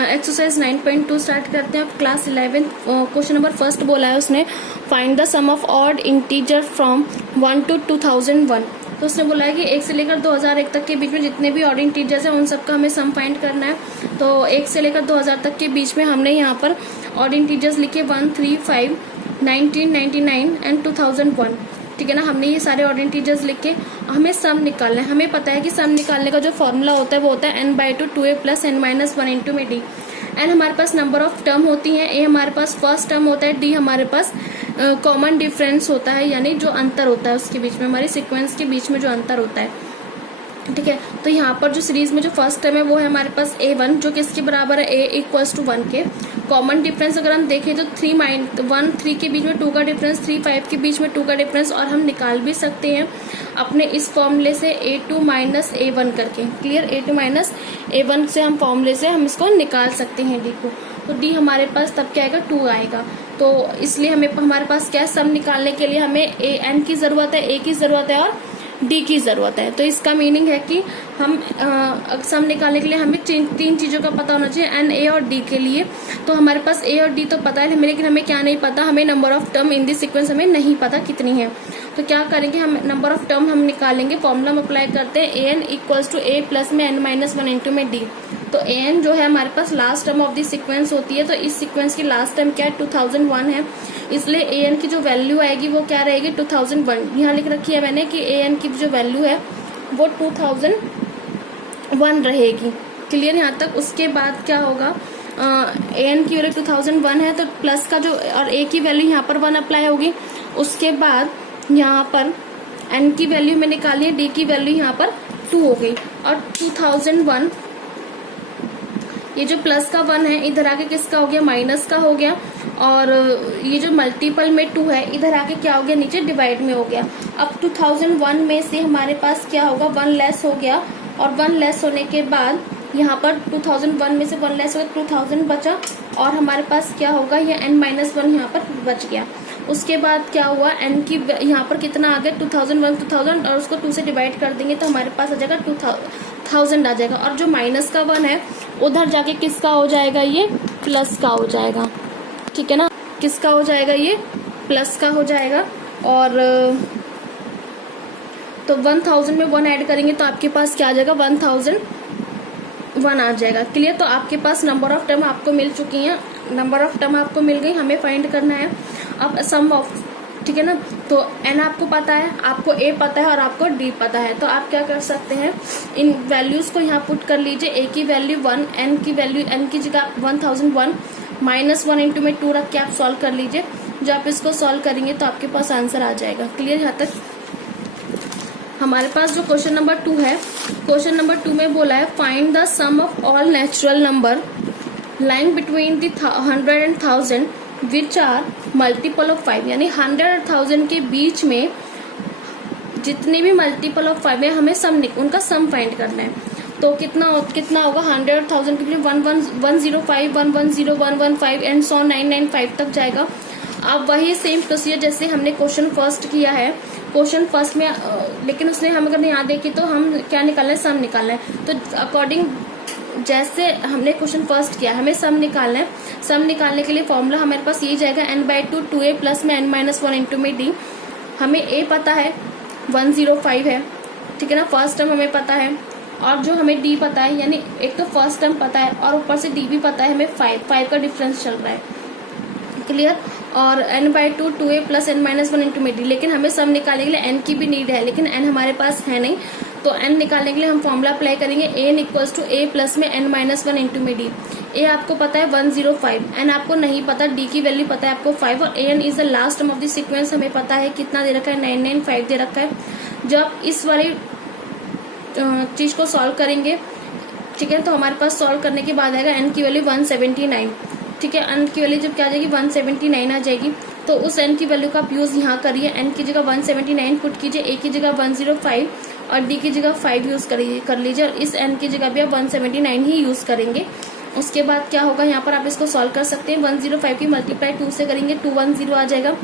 Exercise 9.2 start करते हैं। अब क्लास 11 क्वेश्चन नंबर फर्स्ट बोला है उसने, find the sum of odd integer from 1 to 2001। तो उसने बोला है कि 1 से लेकर 2001 तक के बीच में जितने भी ऑड इंटीजर्स हैं उन सबका हमें सम फाइंड करना है। तो 1 से लेकर 2000 तक के बीच में हमने यहाँ पर ऑड इंटीजर्स लिखे 1, 3, 5, 1999 एंड 2001। ठीक है ना, हमने ये सारे ऑड इंटीजर्स लिख के हमें सम निकालना है। हमें पता है कि सम निकालने का जो फॉर्मूला होता है वो होता है n/2 2a + n-1 इंटू में d। n हमारे पास नंबर ऑफ टर्म होती है, a हमारे पास फर्स्ट टर्म होता है, d हमारे पास कॉमन डिफरेंस होता है, यानी जो अंतर होता है उसके बीच में, हमारे सीक्वेंस के बीच में जो अंतर होता है। ठीक है, तो यहाँ पर जो सीरीज में जो फर्स्ट टर्म है वो है हमारे पास a1, जो किसके बराबर है a = 1 के। कॉमन डिफरेंस अगर हम देखें तो 1 3 के बीच में 2 का डिफरेंस, 3 5 के बीच में 2 का डिफरेंस, और हम निकाल भी सकते हैं अपने इस फॉर्मूले से a2 - a1 करके। क्लियर, a2 - a1 से हम फॉर्मूले से हम इसको निकाल सकते हैं d को। तो d हमारे पास तब क्या आएगा, 2 आएगा। तो इसलिए हमारे पास क्या, सम निकालने के लिए हमें n की जरूरत है, a की जरूरत है और d की जरूरत है। तो इसका मीनिंग है कि हम सम निकालने के लिए हमें तीन चीजों का पता होना चाहिए, n, a और d के लिए। तो हमारे पास a और d तो पता है, लेकिन हमें क्या नहीं पता, हमें number of term in this sequence हमें नहीं पता कितनी है। तो क्या करेंगे, हम नंबर ऑफ टर्म हम निकालेंगे, फॉर्मूला हम अप्लाई करते हैं, an = a + में n-1 इंटू में d। तो an जो है हमारे पास last term of this sequence होती है, तो इस सीक्वेंस की लास्ट टर्म क्या है, 2001 है, इसलिए an की जो वैल्यू आएगी वो क्या रहेगी, 2001। यहाँ लिख रखी है मैंने कि an की जो वैल्यू है वो 2001 रहेगी। क्लियर यहाँ तक। उसके बाद क्या होगा, an की वैल्यू 2001 है, तो प्लस का जो और a की वैल्यू यहाँ पर 1 अप्लाई होगी। उसके बाद यहाँ पर n की वैल्यू में निकाली है, d की वैल्यू यहाँ पर 2 हो गई, और 2001 ये जो प्लस का 1 है इधर आके किसका हो गया, माइनस का हो गया, और ये जो मल्टीपल में 2 है इधर आके क्या हो गया, नीचे डिवाइड में हो गया। अब 2001 में से हमारे पास क्या होगा, 1 लेस हो गया, और 1 लेस होने के बाद यहाँ पर 2001 में से 1 लेस हो गया, 2000 बचा, और हमारे पास क्या होगा, ये n-1 यहाँ पर बच गया। उसके बाद क्या हुआ, n की यहाँ पर कितना आ गया, 2000 और उसको 2 से डिवाइड कर देंगे तो हमारे पास आ जाएगा 2000 आ जाएगा, और जो माइनस का 1 है उधर जाके किसका हो जाएगा, ये प्लस का हो जाएगा। ठीक है ना, किसका हो जाएगा, ये प्लस का हो जाएगा। और तो 1000 में 1 ऐड करेंगे तो आपके पास क्या आ जाएगा, 1001 आ जाएगा। क्लियर। तो आपके पास नंबर ऑफ टर्म आपको मिल चुकी हैं, नंबर ऑफ टर्म आपको मिल गई, हमें फाइंड करना है अब सम ऑफ। ठीक है ना, तो n आपको पता है, आपको a पता है और आपको d पता है। तो आप क्या कर सकते हैं, इन वैल्यूज को यहाँ पुट कर लीजिए। a की वैल्यू 1, n की वैल्यू, n की जगह 1001 -1 इंटू में 2 रख के आप सॉल्व कर लीजिए। जब आप इसको सॉल्व करेंगे तो आपके पास आंसर आ जाएगा। क्लियर यहाँ तक। हमारे पास जो क्वेश्चन नंबर 2 है, क्वेश्चन नंबर 2 में बोला है, find the sum of all natural number lying between the 100 and 1000 which are multiple of 5। यानी 100 और 1000 के बीच में जितने भी मल्टीपल ऑफ 5 है हमें उनका सम फाइंड करना है। तो कितना होगा, 100 और 1000 के बीच 105 110 115 एंड सो 995 तक जाएगा। अब वही सेम प्रोसीजर जैसे हमने क्वेश्चन फर्स्ट किया है, क्वेश्चन फर्स्ट में लेकिन उसने हम अगर यहाँ देखें तो हम क्या निकालना है, सम निकालना है। तो अकॉर्डिंग जैसे हमने क्वेश्चन फर्स्ट किया, हमें सम निकालना है। सम निकालने के लिए फॉर्मूला हमारे पास ये जाएगा, n/2 2a + में n-1 इंटू में d। हमें a पता है 105 है, ठीक है ना, फर्स्ट टर्म हमें पता है, और जो हमें d पता है, यानी एक तो फर्स्ट टर्म पता है और ऊपर से d भी पता है, हमें 5 का डिफरेंस चल रहा है। क्लियर। और n/2 2a + n-1 इंटू में d। लेकिन हमें सम निकालने के लिए n की भी नीड है, लेकिन n हमारे पास है नहीं, तो n निकालने के लिए हम फॉर्मूला अप्लाई करेंगे, an = a + में n-1 इंटू में d। a आपको पता है 105, n आपको नहीं पता, d की वैल्यू पता है आपको 5, और an is the last term of the sequence हमें पता है कितना दे रखा है, 995 दे रखा है। जब इस वाली चीज को सॉल्व करेंगे, ठीक है, तो हमारे पास सॉल्व करने के बाद आएगा n की वैल्यू 179। ठीक है, n की वैल्यू जब क्या आ जाएगी, 179 आ जाएगी। तो उस n की वैल्यू का आप यूज यहाँ करिए, n की जगह 179 पुट कीजिए, a की जगह 105 और d की जगह 5 यूज कर लीजिए, और इस n की जगह भी आप 179 ही यूज करेंगे। उसके बाद क्या होगा, यहाँ पर आप इसको सॉल्व कर सकते हैं। 105 की मल्टीप्लाई 2 से करेंगे, 210 आ जाएगा।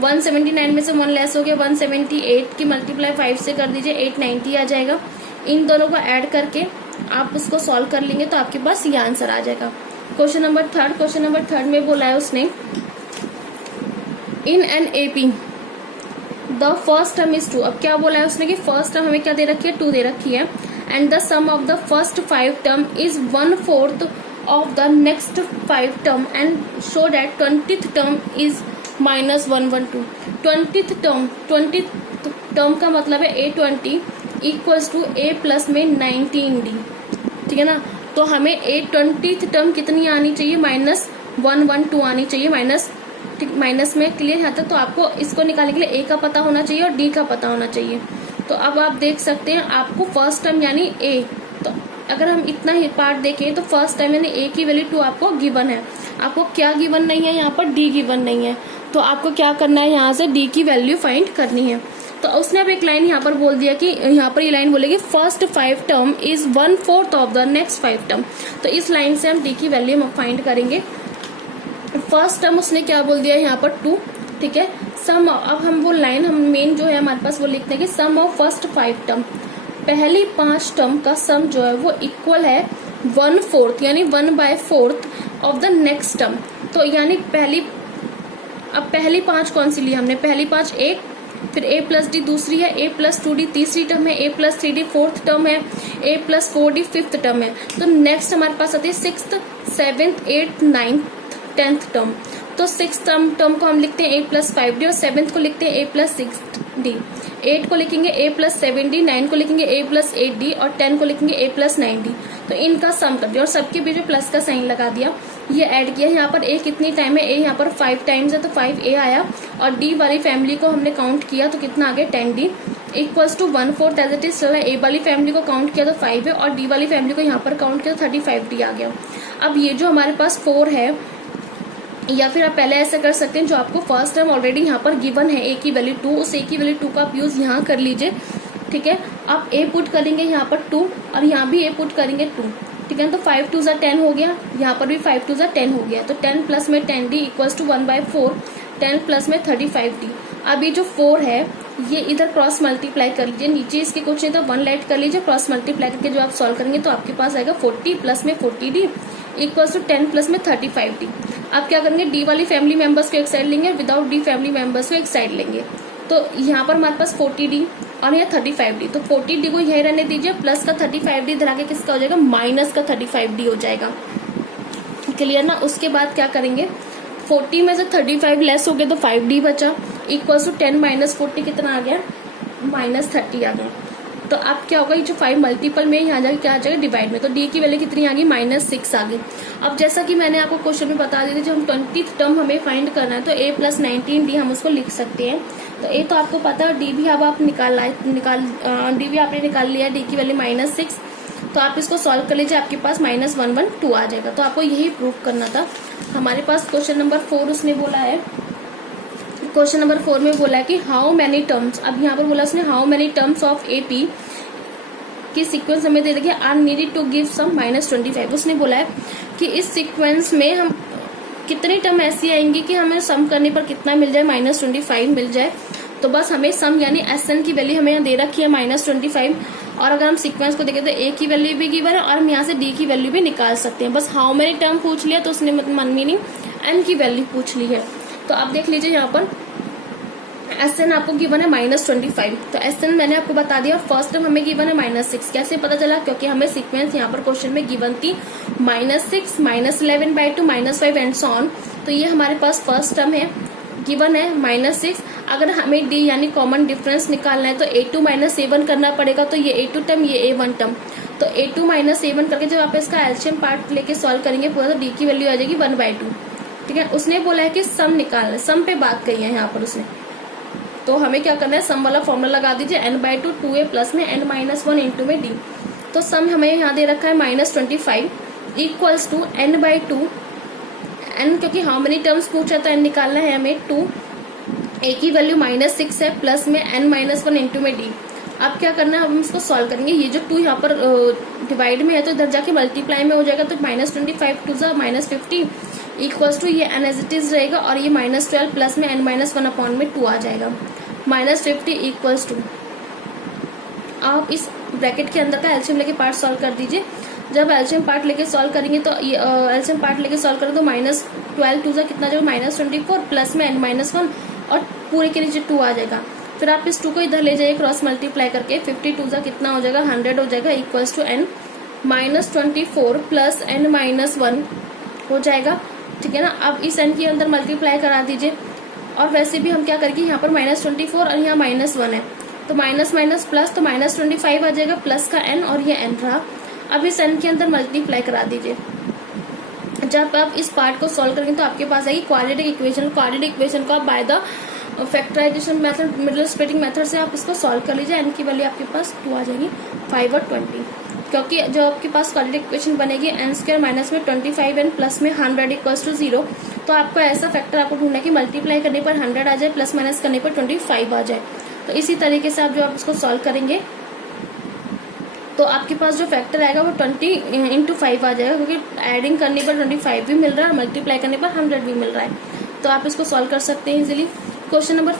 179 में से 1 लेस हो गया, 178 की मल्टीप्लाई 5 से कर दीजिए, 890 आ जाएगा। इन दोनों को ऐड करके आप इसको सॉल्व कर लेंगे तो आपके पास ये आंसर आ जाएगा। क्वेश्चन नंबर थर्ड में बोला है उसने in an AP the first term is 2। अब क्या बोला है उसने कि फर्स्ट टर्म हमें क्या दे रखी है, 2 दे रखी है, and the sum of the first 5 term is 1/4 of the next 5 term and show that 20th term is -112। 20th term का मतलब है A20 equals to A plus में 19D, ठीक है ना। तो हमें A20th टर्म कितनी आनी चाहिए, -112 आनी चाहिए, माइनस में क्लियर यहाँ तक। तो आपको इसको निकालने के लिए A का पता होना चाहिए और D का पता होना चाहिए। तो अब आप देख सकते हैं आपको फर्स्ट टर्म यानी A, तो अगर हम इतना ही पार्ट देखें तो फर्स्ट टर्म यानी A की वैल्यू 2 आपको गिवन है। आपको क्या गिवन नहीं है, यहाँ पर D गिवन नहीं है। तो आपको क्या करना है, यहाँ से D की वैल्यू फाइंड करनी है। तो उसने अब एक लाइन यहाँ पर बोल दिया कि यहाँ पर ये लाइन बोलेगी first 5 term is 1/4 of the next 5 term. तो इस लाइन से हम D की वैल्यू फाइंड करेंगे। फर्स्ट टर्म उसने क्या बोल दिया यहाँ पर 2, ठीक है। सम, अब हम वो लाइन हम मेन जो है हमारे पास वो लिखते हैं कि सम ऑफ फर्स्ट 5 टर्म, पहली 5 टर्म का सम जो है वो इक्वल है 1/4 यानी 1/4 ऑफ द नेक्स्ट टर्म। तो यानी पहली 5 कौन सी ली हमने, पहली 5 एक, फिर A प्लस डी दूसरी है, A प्लस 2D तीसरी टर्म है, A plus 3D fourth term है, A plus 4D fifth term है। तो नेक्स्ट हमारे पास आती है 6th 7th 8th 9th 10th term. तो 6th टर्म को हम लिखते हैं A प्लस 5D और 7th को लिखते हैं A प्लस 6D, 8 को लिखेंगे A प्लस 7D, 9 को लिखेंगे A प्लस 8D और 10 को लिखेंगे A प्लस 9D। तो इनका सम कर दिया और सबके बीच में प्लस का साइन लगा दिया, ये ऐड किया। यहाँ पर A कितनी टाइम है, A यहाँ पर 5 टाइम्स है तो 5A आया और D वाली फैमिली को हमने काउंट किया तो कितना आ गया 10D equals to 1/4 as it is चला। A वाली फैमिली को काउंट किया तो 5 है और D वाली फैमिली को यहाँ पर काउंट किया तो 35D आ गया। अब ये जो हमारे पास 4 है, या फिर आप पहले ऐसा कर सकते हैं जो आपको फर्स्ट टर्म ऑलरेडी यहाँ पर गिवन है A की वैल्यू 2, उस A की वैल्यू 2 का आप यूज यहाँ कर लीजिए, ठीक है। आप A पुट करेंगे यहाँ पर 2 और यहाँ भी A पुट करेंगे 2, ठीक है। तो 5 2 10 हो गया, यहाँ पर भी 5 2 10 हो गया। तो 10 प्लस में 10D इक्वल्स टू 1/4, 10 प्लस में 35D। अब ये जो 4 है ये इधर क्रॉस मल्टीप्लाई कर लीजिए, नीचे इसके कुछ नहीं तो 1 लेट कर लीजिए, क्रॉस मल्टीप्लाई करके जो आप सॉल्व करेंगे तो आपके पास आएगा 40 प्लस में 40D इक्वल्स टू 10 प्लस में 35D। आप क्या करेंगे, D वाली फैमिली मेंबर्स को एक साइड लेंगे, विदाउट D फैमिली मेंबर्स को एक साइड लेंगे। तो यहाँ पर हमारे पास 40D और यहाँ 35D, तो 40D को यही रहने दीजिए, प्लस का 35D इधर आके किसका हो जाएगा, माइनस का 35D हो जाएगा, क्लियर ना। उसके बाद क्या करेंगे, 40 में से 35 लेस हो गया तो 5D बचा इक्वल्स टू 10 माइनस 40 कितना आ गया, -30 आ गया। तो अब क्या होगा, ये जो 5 मल्टीपल में यहाँ जाके क्या आ जाएगा डिवाइड में, तो D की वैल्यू कितनी आ गई, -6 आ गई। अब जैसा कि मैंने आपको क्वेश्चन में बता दी थी, जो हम 20th टर्म हमें फाइंड करना है तो A प्लस 19D हम उसको लिख सकते हैं। तो A तो आपको पता है, D भी अब आप D भी आपने निकाल लिया, D की वैल्यू -6। तो आप इसको सॉल्व कर लीजिए, आपके पास -112 आ जाएगा। तो आपको यही प्रूव करना था। हमारे पास क्वेश्चन नंबर 4 उसने बोला है, क्वेश्चन नंबर 4 में बोला है कि हाउ मेनी टर्म्स, अब यहाँ पर बोला उसने how many terms of AP की सीक्वेंस हमें दे रखी है are needed to give sum -25। उसने बोला है कि इस सीक्वेंस में हम कितनी टर्म ऐसी आएंगी कि हमें सम करने पर कितना मिल जाए, -25 मिल जाए। तो बस हमें सम यानी SN की वैल्यू हमें यहाँ दे रखी है -25, और अगर हम सीक्वेंस को देखें तो A की वैल्यू भी गिवन है और हम यहाँ से D की वैल्यू भी निकाल सकते हैं। बस हाउ मेनी टर्म पूछ लिया तो उसने मन मीनिंग N की वैल्यू पूछ ली है। तो आप देख लीजिए यहाँ पर SN आपको गिवन है -25, तो SN मैंने आपको बता दिया। फर्स्ट टर्म हमें गिवन है -6, कैसे पता चला, क्योंकि हमें सीक्वेंस यहाँ पर क्वेश्चन में गिवन थी -6 -11/2 -5 एंड सो ऑन। तो ये हमारे पास फर्स्ट टर्म है, गिवन है -6। अगर हमें D यानी कॉमन डिफरेंस निकालना है तो A2 - A1 करना पड़ेगा। तो ये A2 टर्म, ये A1 टर्म, तो A2 - A1 करके जब आप इसका एल्शियम पार्ट लेके सॉल्व करेंगे पूरा, तो D की वैल्यू आ जाएगी 1/2, ठीक है। उसने बोला है कि सम निकालना है, सम पे बात कही है यहाँ पर उसने। तो हमें क्या करना है, सम वाला फॉर्मूला लगा दीजिए, n/2 2A प्लस में n-1 इंटू में D। तो सम हमें यहाँ दे रखा है -25 इक्वल्स टू n/2, n क्योंकि हाउ मेनी टर्म्स पूछा तो n निकालना है हमें 2, A की वैल्यू -6 है, प्लस में n-1 इंटू में D। अब क्या करना है, हम इसको सॉल्व करेंगे। ये जो 2 यहाँ पर डिवाइड में है तो इधर जाके मल्टीप्लाई में हो जाएगा, तो -25 2 -50 इक्वल्स टू ये n एज इट इज रहेगा और ये -12 प्लस में n-1 अपॉन में 2 आ जाएगा, -50 इक्वल्स टू। आप इस ब्रैकेट के अंदर का एलसीएम लेके पार्ट सॉल्व कर दीजिए। जब एल्शियम पार्ट लेके सॉल्व करेंगे तो एल्शियम पार्ट लेके सॉल्व करें तो -12 2 कितना जाएगा -24 प्लस में n-1 और पूरे के नीचे 2 आ जाएगा। फिर आप इस 2 को इधर ले जाइए क्रॉस मल्टीप्लाई करके 52 कितना हो जाएगा 100 हो जाएगा equals to n-24 plus n-1 हो जाएगा। ठीक है ना। अब इस n के अंदर मल्टीप्लाई करा दीजिए और वैसे भी हम क्या करेंगे यहाँ पर -24 और यहाँ -1 है तो माइनस माइनस प्लस तो -25 आ जाएगा प्लस का n और ये n रहा। अब इस n के अंदर मल्टीप्लाई करा दीजिए। जब आप इस पार्ट को सॉल्व करेंगे तो आपके पास आएगी क्वाड्रेटिक इक्वेशन। क्वाड्रेटिक इक्वेशन को आप by the factorization method middle splitting method से आप इसको सॉल्व कर लीजिए। n की वैल्यू आपके पास 2 आ जाएगी 5 और 20, क्योंकि जो आपके पास क्वाड्रेटिक इक्वेशन बनेगी n² माइनस में 25n प्लस में 100 इक्वल्स टू 0। तो आपको ऐसा फैक्टर आपको ढूंढना है कि मल्टीप्लाई करने पर 100 आ जाए प्लस माइनस करने पर 25 आ जाए। तो इसी तरीके से आप इसको सॉल्व करेंगे तो आपके पास जो फैक्टर आएगा वो 20 × 5 आ जाएगा, क्योंकि एडिंग करने पर 25 भी मिल रहा है और मल्टीप्लाई करने पर 100 भी मिल रहा है। तो आप इसको सॉल्व कर सकते हैं इजीली। क्वेश्चन नंबर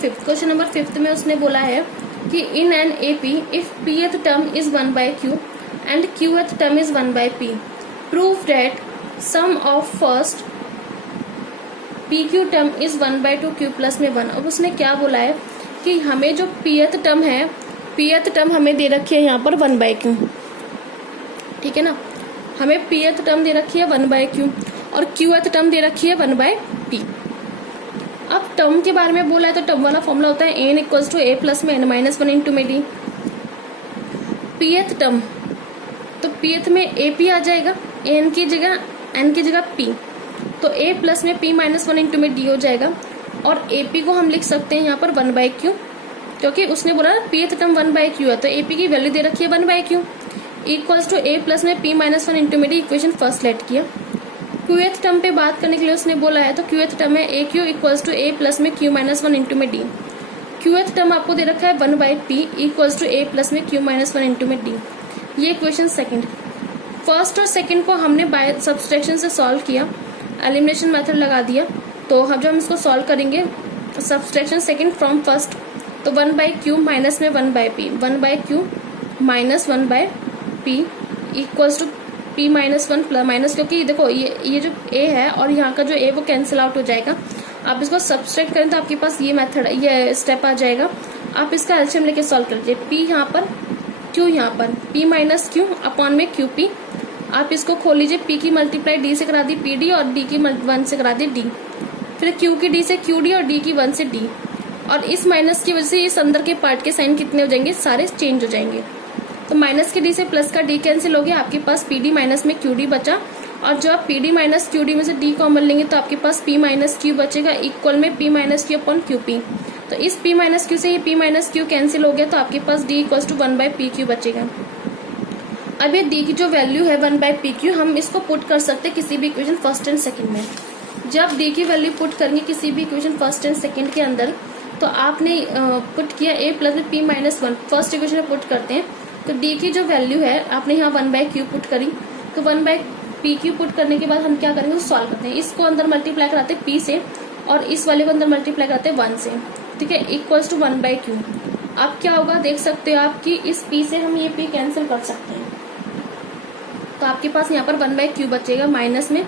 5 में उसने बोला है कि in an AP if pth term is 1/q and qth term is 1/p prove that sum of first pq term is 1/2 q plus में 1। अब उसने क्या बोला है कि हमें जो pth टर्म है, pth टर्म हमें दे रखी है यहाँ पर 1/q। ठीक है ना। हमें pth टर्म दे रखी है 1/q और qth टर्म दे रखी है 1/p। अब टर्म के बारे में बोला है तो टर्म वाला फॉर्मूला होता है n equals to a plus में n-1 इंटू में d। pth टर्म तो pth में ap आ जाएगा, n की जगह p, तो a प्लस में p-1 इंटू में d हो जाएगा। और ap को हम लिख सकते हैं यहाँ पर 1/q, क्योंकि उसने बोला pth टर्म 1/q है तो ap की वैल्यू दे रखी है 1/q equals to a plus में p-1 इंटू में d। इक्वेशन फर्स्ट लेट किया। qth टर्म पे बात करने के लिए उसने बोला है तो qth टर्म है aq equals to a plus में q-1 इंटू में d। qth टर्म आपको दे रखा है 1/p equals to a plus में q-1 इंटू में d। ये इक्वेशन सेकंड। फर्स्ट और सेकंड को हमने बाय सब्सट्रैक्शन से सॉल्व किया, एलिमिनेशन मेथड लगा दिया। तो अब जब हम इसको सॉल्व करेंगे सब्सट्रैक्शन सेकंड फ्रॉम फर्स्ट तो 1/q माइनस में 1/p, 1/q minus 1/p equals to p-1 plus minus, क्योंकि देखो ये जो a है और यहाँ का जो a वो कैंसिल आउट हो जाएगा। आप इसको सब्सट्रैक्ट करें तो आपके पास ये मेथड ये स्टेप आ जाएगा। आप इसका एलसीएम लेके सॉल्व कर लीजिए। p यहाँ पर q यहाँ पर p-q अपॉन में qp। आप इसको खोल लीजिए। p की मल्टीप्लाई d से करा दी pd और d की 1 से करा दी d, फिर q की d से qd और d की 1 से d। और इस माइनस की वजह से इस अंदर के पार्ट के साइन कितने हो जाएंगे, सारे चेंज हो जाएंगे। तो माइनस के d से प्लस का d कैंसिल हो गया, आपके पास pd माइनस में qd बचा। और जब आप pd माइनस qd में से d कॉमन लेंगे तो आपके पास p माइनस q बचेगा इक्वल में p minus q upon qp। तो इस p माइनस q से ये p माइनस q कैंसिल हो गया तो आपके पास d इक्वल्स टू 1/pq बचेगा। अब ये d की जो वैल्यू है 1/pq हम इसको पुट कर सकते हैं किसी भी इक्वेशन फर्स्ट एंड सेकंड में। जब d की वैल्यू पुट करेंगे किसी भी इक्वेशन फर्स्ट एंड सेकंड के अंदर तो आपने पुट किया a प्लस में p-1 फर्स्ट इक्वेशन में पुट करते हैं तो d की जो वैल्यू है आपने यहाँ 1/q पुट करी। तो 1/pq पुट करने के बाद हम क्या करेंगे सॉल्व करते हैं। इसको अंदर मल्टीप्लाई कराते हैं p से और इस वाले को अंदर मल्टीप्लाई कराते हैं 1 से। ठीक है, इक्वल्स टू 1/q। अब क्या होगा देख सकते हो आप कि इस p से हम ये p कैंसिल कर सकते हैं। तो आपके पास यहाँ पर 1/q बचेगा माइनस में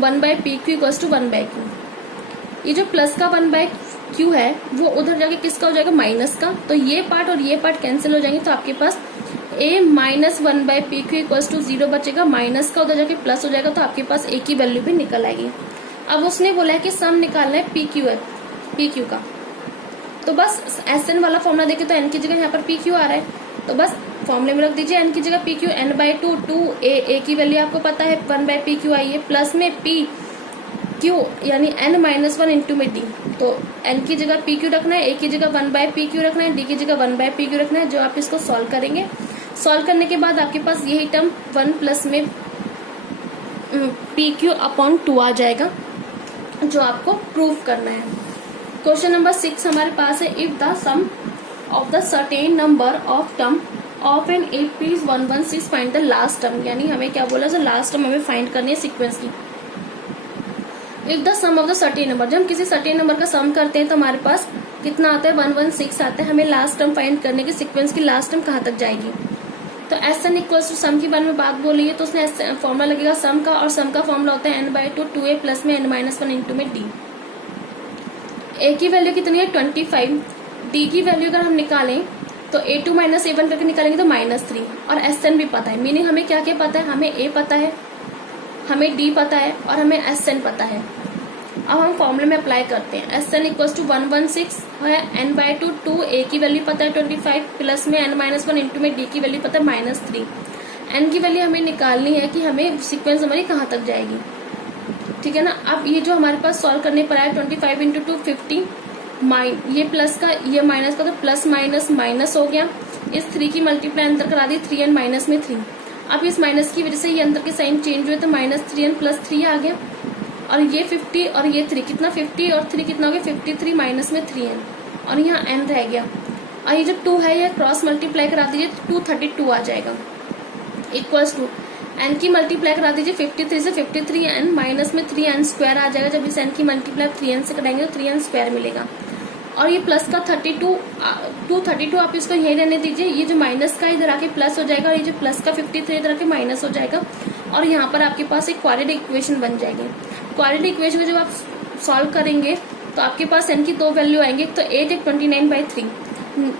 1/pq इक्वल्स टू 1/q। ये जो प्लस का 1/q है वो उधर जाके किसका हो जाएगा, माइनस का। तो ये पार्ट और ये पार्ट कैंसिल हो जाएंगे तो आपके पास a minus 1/pq equals to 0 बचेगा, माइनस का उधर जाके प्लस हो जाएगा तो आपके पास a की वैल्यू भी निकल आएगी। अब उसने बोला है कि सम निकालना है pq का। तो बस Sn वाला फॉर्मूला देखे तो n की जगह यहाँ पर pq आ रहा है तो बस फॉर्मूले में रख दीजिए n की जगह pq, n/2 2a की वैल्यू आपको पता है 1/pq आई है प्लस में pq यानी n-1 इंटू में d। तो n की जगह pq रखना है, a की जगह 1/pq रखना है, d की जगह 1/pq रखना है। जो आप इसको सॉल्व करेंगे, सॉल्व करने के बाद आपके पास यही टर्म 1 प्लस में pq अपॉन 2 आ जाएगा जो आपको प्रूव करना है। क्वेश्चन नंबर 6 हमारे पास है if the sum of the certain number of term of an AP is 116 find the last term. यानी हमें क्या बोला, जो लास्ट टर्म हमें फाइंड करनी है सीक्वेंस की। If the sum of the certain number, जब हम किसी सर्टेन नंबर का सम करते हैं तो हमारे पास कितना आता है 116 आता है। हमें लास्ट टर्म फाइंड करने की सीक्वेंस की लास्ट टर्म कहाँ तक जाएगी। तो S N equals to some के बारे में बात बोली है, तो उसने फॉर्मूला लगेगा सम का, और सम का फॉर्मूला होता है n/2 2a प्लस में n-1 इंटू में d। a की वैल्यू कितनी है 25, d की वैल्यू अगर हम निकालें तो a2 माइनस a1 करके निकालेंगे तो -3, और एस एन भी पता है। मीनिंग हमें क्या क्या पता है, हमें a पता है, हमें d पता है और हमें एस एन पता है। अब हम फॉर्मूले में अप्लाई करते हैं। एस एन इक्वल्स टू 116 है, n/2 2 a की वैल्यू पता है 25 प्लस में n-1 इंटू में d की वैल्यू पता है -3। n की वैल्यू हमें निकालनी है कि हमें सीक्वेंस हमारी कहाँ तक जाएगी, ठीक है ना। अब ये जो हमारे पास सॉल्व करने पर आया 25 इंटू 2 50, ये प्लस का ये माइनस का, तो प्लस माइनस माइनस हो गया। इस 3 की मल्टीप्लाई अंदर करा दी 3n माइनस में 3। अब इस माइनस की वजह से ये अंदर के साइन चेंज हुए तो -3n प्लस 3 आ गया, और ये 50 और ये 3 कितना 50 और 3 कितना हो गया 53 माइनस में 3n, और यहाँ n रह गया। और ये जो 2 है ये क्रॉस मल्टीप्लाई करा दीजिए 232 आ जाएगा, इक्वल्स टू n की मल्टीप्लाई करा दीजिए 53 से 53n माइनस में 3n स्क्वायर आ जाएगा। जब इस n की मल्टीप्लाई 3n से कराएंगे तो 3n स्क्वायर मिलेगा। और ये प्लस का 232 आप इसको यही रहने दीजिए, ये जो माइनस का इधर आके प्लस हो जाएगा, और ये जो प्लस का 53 इधर आके माइनस हो जाएगा, और यहाँ पर आपके पास एक क्वाड्रेटिक इक्वेशन बन जाएगी। क्वाड्रेटिक इक्वेशन को जब आप सॉल्व करेंगे तो आपके पास n की 2 वैल्यू आएंगे, तो 8 एक 29/3।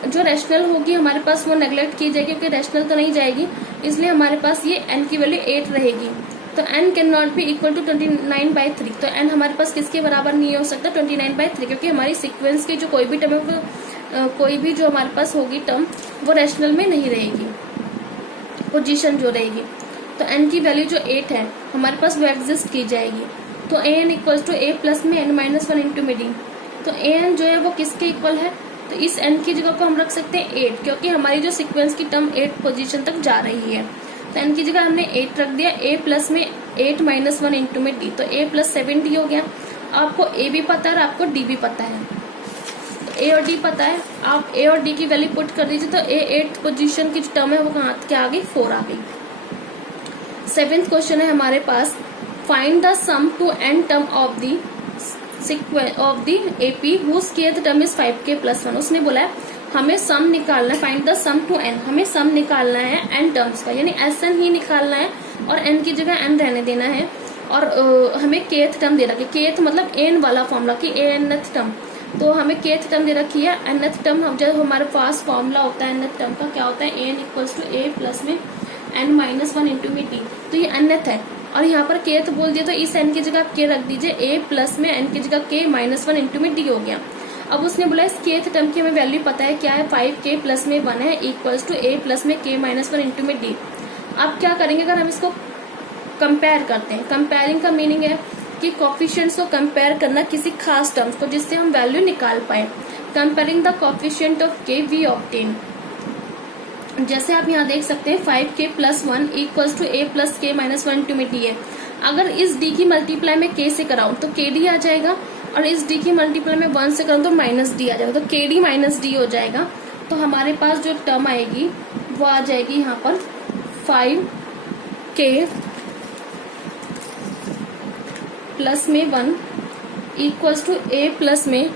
जो रैशनल होगी हमारे पास वो नेग्लेक्ट की जाएगी, क्योंकि रैशनल तो नहीं जाएगी, इसलिए हमारे पास ये n की वैल्यू 8 रहेगी। तो n can not be equal to 29/3, तो n हमारे पास किसके बराबर नहीं हो सकता 29/3, क्योंकि हमारी सीक्वेंस की जो कोई भी टर्म कोई भी जो हमारे पास होगी टर्म वो रैशनल में नहीं रहेगी, पोजीशन जो रहेगी। तो n की वैल्यू जो 8 है हमारे पास वो एग्जिस्ट की जाएगी। तो an equals to a plus में n-1 इंटू में d। तो an जो है वो किसके इक्वल है, तो इस n की जगह को हम रख सकते हैं 8, क्योंकि हमारी जो सीक्वेंस की टर्म 8 पोजीशन तक जा रही है। तो n की जगह हमने 8 रख दिया, a प्लस में 8-1 इंटू में d, तो a प्लस 7d हो गया। आपको a भी पता है और आपको d भी पता है, तो a और d पता है, आप a और d की वैल्यू पुट कर दीजिए, तो a 8 पोजीशन की जो टर्म है वो कहाँ क्या आ गई 4 आ गई। 7th क्वेश्चन है हमारे पास, find the sum to n term of the of the AP whose kth term is 5k plus 1। उसने बोला है हमें सम निकालना है, find the sum to n, हमें सम निकालना है n टर्म्स का, यानी SN ही निकालना है और n की जगह n रहने देना है। और हमें kth टर्म दे रखी है, kth मतलब n वाला फॉर्मूला की nth टर्म, तो हमें kth टर्म दे रखी है। nth टर्म हम जब हमारे पास फॉर्मूला होता है nth टर्म का क्या होता है, n equals to a plus में n-1 इंटू में d, तो ये nth है। और यहाँ पर kth बोल दिया तो इस n की जगह आप k रख दीजिए, a प्लस में n की जगह k-1 इंटू में d हो गया। अब उसने बोला इस kth टर्म की हमें वैल्यू पता है क्या है, 5k प्लस में 1 है इक्वल्स टू a प्लस में k-1 इंटू में d। अब क्या करेंगे, अगर हम इसको कंपेयर करते हैं, कंपेयरिंग का मीनिंग है कि कोफिशिएंट्स को कंपेयर करना किसी खास टर्म्स को जिससे हम वैल्यू निकाल पाए। Comparing the coefficient of k we obtain, जैसे आप यहाँ देख सकते हैं 5k plus 1 equals to a plus k-1 into में d है। अगर इस d की मल्टीप्लाई में k से कराऊं तो kd आ जाएगा, और इस d की मल्टीप्लाई में 1 से कराऊं तो माइनस d आ जाएगा, तो kd माइनस d हो जाएगा। तो हमारे पास जो टर्म आएगी वो आ जाएगी यहाँ पर 5k प्लस में 1 इक्वल्स टू a प्लस में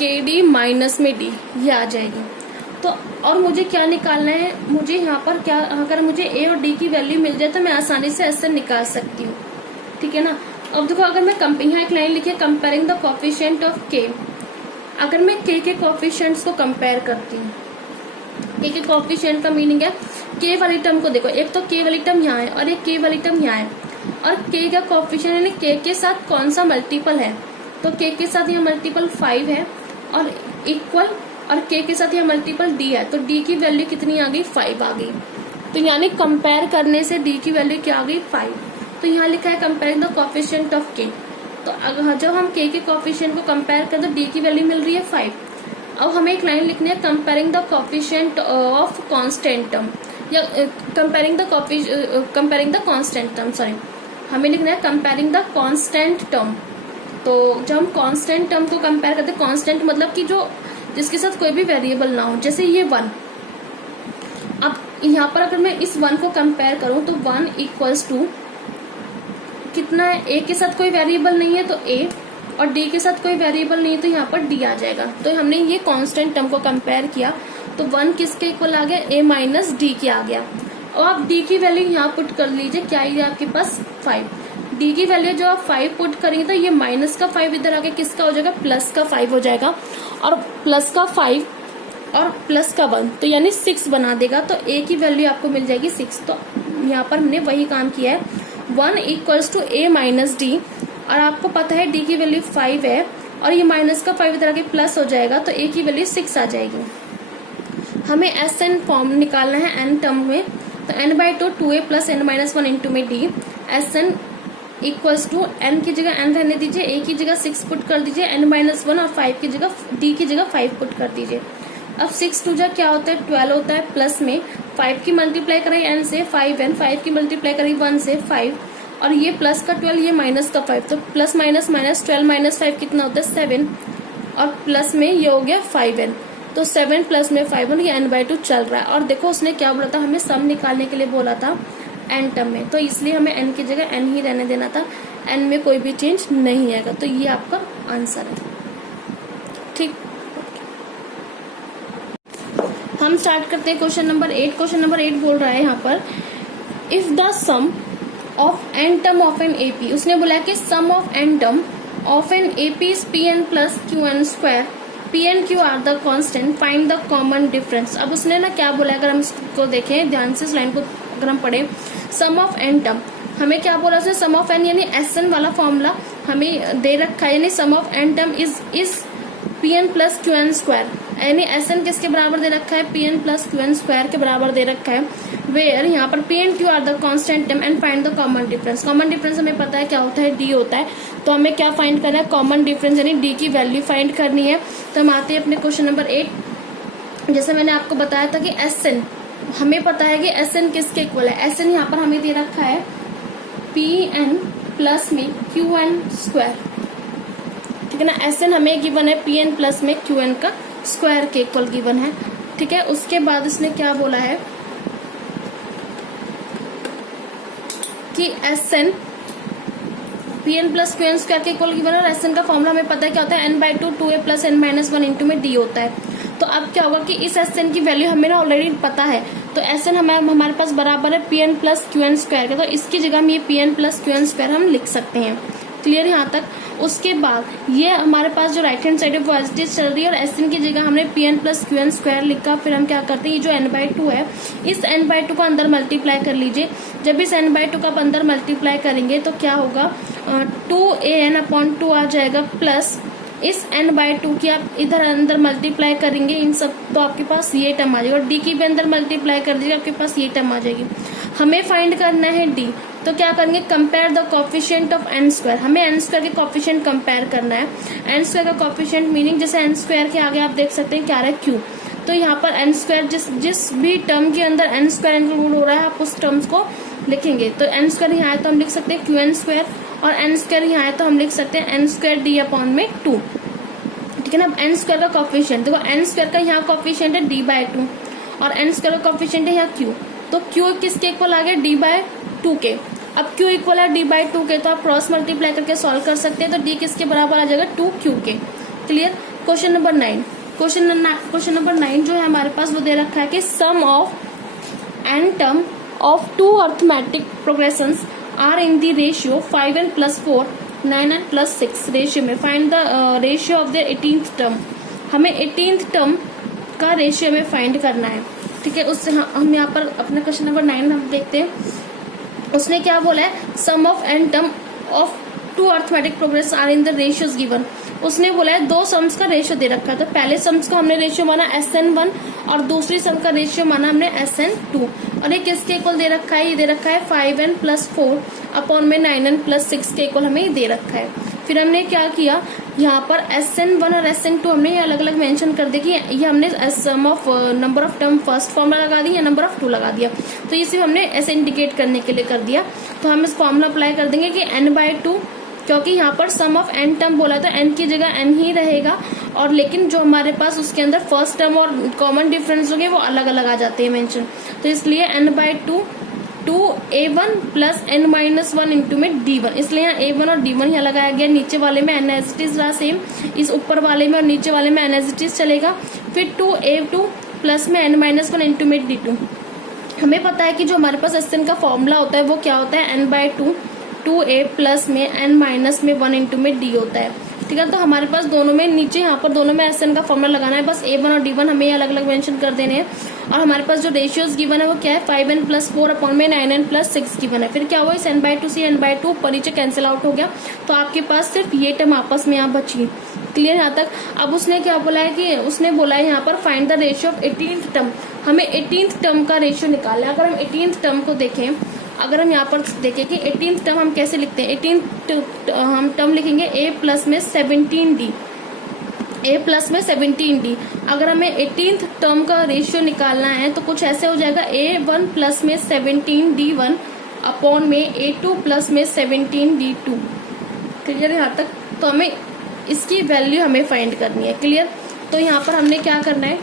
kd माइनस में d, ये आ जाएगी। तो और मुझे क्या निकालना है, मुझे यहाँ पर क्या, अगर मुझे a और d की वैल्यू मिल जाए तो मैं आसानी से ऐसे निकाल सकती हूँ, ठीक है ना। अब देखो अगर मैं यहाँ एक लाइन लिखी है comparing the coefficient of k, अगर मैं k के कोफिशिएंट्स को कंपेयर करती हूँ, k के कोफिशिएंट का मीनिंग है k वाली टर्म को देखो, एक तो k वाली टर्म यहाँ है और एक k वाली टर्म यहाँ है, और k का कोफिशिएंट यानी k के साथ कौन सा मल्टीपल है, तो k के साथ यहाँ मल्टीपल 5 है और इक्वल, और k के साथ यहाँ मल्टीपल d है, तो d की वैल्यू कितनी आ गई 5 आ गई। तो यानी कंपेयर करने से d की वैल्यू क्या आ गई 5। तो यहाँ लिखा है comparing the coefficient of k, तो अगर जब हम k के कोफिशिएंट को कंपेयर करें तो d की वैल्यू मिल रही है 5। अब हमें एक लाइन लिखनी है comparing the coefficient of constant term, या comparing the constant term, sorry हमें लिखना है कंपेयरिंग द कांस्टेंट टर्म। तो जब हम कांस्टेंट टर्म को कंपेयर करते हैं, कांस्टेंट मतलब कि जो जिसके साथ कोई भी वेरिएबल ना हो, जैसे ये 1। अब यहाँ पर अगर मैं इस 1 को कंपेयर करूं तो 1 इक्वल्स टू कितना है, a के साथ कोई वेरिएबल नहीं है तो a, और d के साथ कोई वेरिएबल नहीं है तो यहाँ पर d आ जाएगा। तो हमने ये कांस्टेंट टर्म को कंपेयर किया, तो तो 1 किसके इक्वल आ गया, a माइनस डी के आ गया। और आप d की वैल्यू यहाँ पुट कर लीजिए, क्या है आपके पास 5। d की वैल्यू जो आप 5 पुट करेंगे तो ये माइनस का 5 इधर आके किसका हो जाएगा, प्लस का 5 हो जाएगा। और प्लस का 5 और प्लस का 1 तो यानी 6 बना देगा। तो a की वैल्यू आपको मिल जाएगी 6। तो यहाँ पर हमने वही काम किया है, 1 equals to a minus d, और आपको पता है d की वैल्यू 5 है और ये माइनस का 5 इधर आके प्लस हो जाएगा तो a की वैल्यू 6 आ जाएगी। हमें SN फॉर्म निकालना है n टर्म में, तो n/2 2a plus n minus 1 into में d। SN equals to n की जगह n रहने दीजिए, a की जगह 6 पुट कर दीजिए, n माइनस 1 और 5 की जगह d की जगह 5 पुट कर दीजिए। अब 6 टू जा क्या होता है 12 होता है, प्लस में 5 की मल्टीप्लाई करें n से 5n, 5 की मल्टीप्लाई करें 1 से 5, और ये प्लस का 12 ये माइनस का 5, तो प्लस माइनस माइनस 12 माइनस 5 कितना होता है 7, और प्लस में ये हो गया 5n, तो 7 प्लस में 5n, ये n/2 चल रहा है। और देखो उसने क्या बोला था, हमें सम निकालने के लिए बोला था n टर्म में, तो इसलिए हमें n की जगह n ही रहने देना था, n में कोई भी चेंज नहीं आएगा। तो ये आपका आंसर है। ठीक, हम स्टार्ट करते हैं क्वेश्चन नंबर 8। क्वेश्चन नंबर 8 बोल रहा है यहाँ पर, if the sum of n term of an AP, उसने बोला कि sum of n term of an AP is pn plus qn square, p n q are the constant, find the common difference. अब उसने ना क्या बोला, अगर हम इसको देखें ध्यान से, इस लाइन को अगर हम पढ़े, सम ऑफ एन टर्म, हमें क्या बोला उसने, सम ऑफ एन यानी SN वाला फॉर्मूला हमें दे रखा है, यानी sum of n term is pn plus qn square, यानी SN किसके बराबर दे रखा है, pn प्लस qn स्क्वायर के बराबर दे रखा है। वेयर यहाँ पर pn q are the constant term and find the common difference. Common difference हमें पता है क्या होता है, d होता है, तो हमें क्या फाइंड करना है, कॉमन डिफरेंस यानी d की वैल्यू फाइंड करनी है। तो हम आते हैं अपने क्वेश्चन नंबर 8। जैसे मैंने आपको बताया था कि SN, हमें पता है कि SN किसके इक्वल है, SN यहाँ पर हमें दे रखा है pn प्लस में qn स्क्वायर, ठीक है ना। SN हमें गिवन है pn प्लस में qn का स्क्वायर के इक्वल गिवन है, ठीक है। उसके बाद इसने क्या बोला है कि SN pn plus qn square के इक्वल गिवन है, और SN का फॉर्मूला हमें पता है क्या होता है, n/2 2a plus n minus 1 into में d होता है। तो अब क्या होगा कि इस SN की वैल्यू हमें ना ऑलरेडी पता है, तो SN हमारे पास बराबर है pn प्लस qn स्क्वायर का, तो इसकी जगह हम ये pn प्लस qn स्क्वायर हम लिख सकते हैं। क्लियर यहाँ तक। उसके बाद ये हमारे पास जो राइट हैंड साइड है वो एज चल रही है, और SN की जगह हमने pn प्लस qn स्क्वायर लिखा। फिर हम क्या करते हैं, ये जो n/2 है, इस n/2 को अंदर मल्टीप्लाई कर लीजिए। जब इस n/2 को आप अंदर मल्टीप्लाई करेंगे तो क्या होगा, 2an/2 आ जाएगा, प्लस इस n/2 की आप इधर अंदर मल्टीप्लाई करेंगे इन सब, तो आपके पास ये टर्म आ जाएगा, और d की भी अंदर मल्टीप्लाई कर दीजिए, आपके पास ये टर्म आ जाएगी। हमें फाइंड करना है d, तो क्या करेंगे, compare the coefficient of n square. हमें n स्क्वायर के कोफिशिएंट कंपेयर करना है। n स्क्वायर का कोफिशिएंट मीनिंग, जैसे n स्क्वायर के आगे आप देख सकते हैं क्या है, q, तो यहाँ पर n स्क्वायर जिस भी टर्म के अंदर n स्क्वायर इंक्लूड हो रहा है, आप उस टर्म्स को लिखेंगे। तो n स्क्वायर यहाँ है तो हम लिख सकते हैं qn स्क्वायर, और n स्क्वायर यहाँ है तो हम लिख सकते हैं n स्क्वायर d अपॉन में 2, ठीक है ना। अब n स्क्वायर का कोफिशिएंट देखो, n स्क्वायर का यहाँ कोफिशिएंट है d/2, और n स्क्वायर का कोफिशिएंट है यहाँ q, तो q किसके इक्वल आ गया, d/2 के। अब q इक्वल है d/2 के, तो आप क्रॉस मल्टीप्लाई करके सॉल्व कर सकते हैं, तो d किसके बराबर आ जाएगा, 2q के। Clear. Question number 9, question number 9 जो है हमारे पास वो दे रखा है कि sum of n term of two arithmetic progressions are in the ratio 5n plus 4 9n plus 6 ratio में, find the ratio of the 18th term. हमें 18th टर्म का रेशियो में फाइंड करना है, ठीक है। उससे हम यहाँ पर अपना क्वेश्चन नंबर 9 हम देखते हैं। उसने क्या बोला है, sum of n term of two arithmetic progress are in the ratios given. उसने बोला है दो सम्स का रेशियो दे रखा था, पहले सम्स को हमने रेशियो माना SN1 और दूसरी सम का रेशियो माना हमने SN2, और ये किसके इक्वल दे रखा है, ये दे रखा है 5n प्लस 4 अपॉन में 9n प्लस 6 के इक्वल हमें दे रखा है। फिर हमने क्या किया, यहाँ पर SN1 और SN2 हमने अलग अलग मेंशन कर दिया कि ये हमने sum of number of term first formula लगा दिया या नंबर ऑफ 2 लगा दिया, तो ये सिर्फ हमने ऐसे इंडिकेट करने के लिए कर दिया। तो हम इस फॉर्मूला अप्लाई कर देंगे कि n/2, क्योंकि यहाँ पर सम ऑफ n टर्म बोला तो n की जगह n ही रहेगा, और लेकिन जो हमारे पास उसके अंदर फर्स्ट टर्म और कॉमन डिफरेंस होंगे वो अलग अलग आ जाते हैं मेंशन, तो इसलिए n/2 2a1 plus n minus 1 into में d1, इसलिए यहाँ a1 और d1 यहाँ लगाया गया। नीचे वाले में n एज इट इज रहा सेम, इस ऊपर वाले में और नीचे वाले में n एज इट इज चलेगा। फिर 2a2 प्लस में n माइनस वन इंटू में d2। हमें पता है कि जो हमारे पास Sn का फॉर्मूला होता है वो क्या होता है, n/2 2a प्लस में n माइनस में 1 इंटू में d होता है। ठीक है, तो हमारे पास दोनों में नीचे यहाँ पर दोनों में Sn का फॉर्मूला लगाना है, बस a1 और d1 हमें अलग अलग मेंशन कर देने हैं। और हमारे पास जो रेशियोज गिवन है वो क्या है, 5n प्लस 4 अपॉन में 9n प्लस 6 गिवन है। फिर क्या हुआ, इस n/2 से n/2 ऊपर नीचे कैंसिल आउट हो गया, तो आपके पास सिर्फ ये टर्म आपस में यहाँ बची। क्लियर यहाँ तक। अब उसने क्या बोला है कि उसने बोला है यहाँ पर find the ratio of 18th term. हमें 18th टर्म का रेशियो निकालना है। अगर हम 18th टर्म को देखें, अगर हम यहाँ पर देखें कि 18th टर्म हम कैसे लिखते हैं, 18th हम टर्म लिखेंगे a प्लस में 17d, a प्लस में 17d। अगर हमें 18th टर्म का रेशियो निकालना है तो कुछ ऐसे हो जाएगा, a1 प्लस में 17d1 अपॉन में a2 प्लस में 17d2। क्लियर यहाँ तक। तो हमें इसकी वैल्यू हमें फाइंड करनी है। क्लियर। तो यहाँ पर हमने क्या करना है,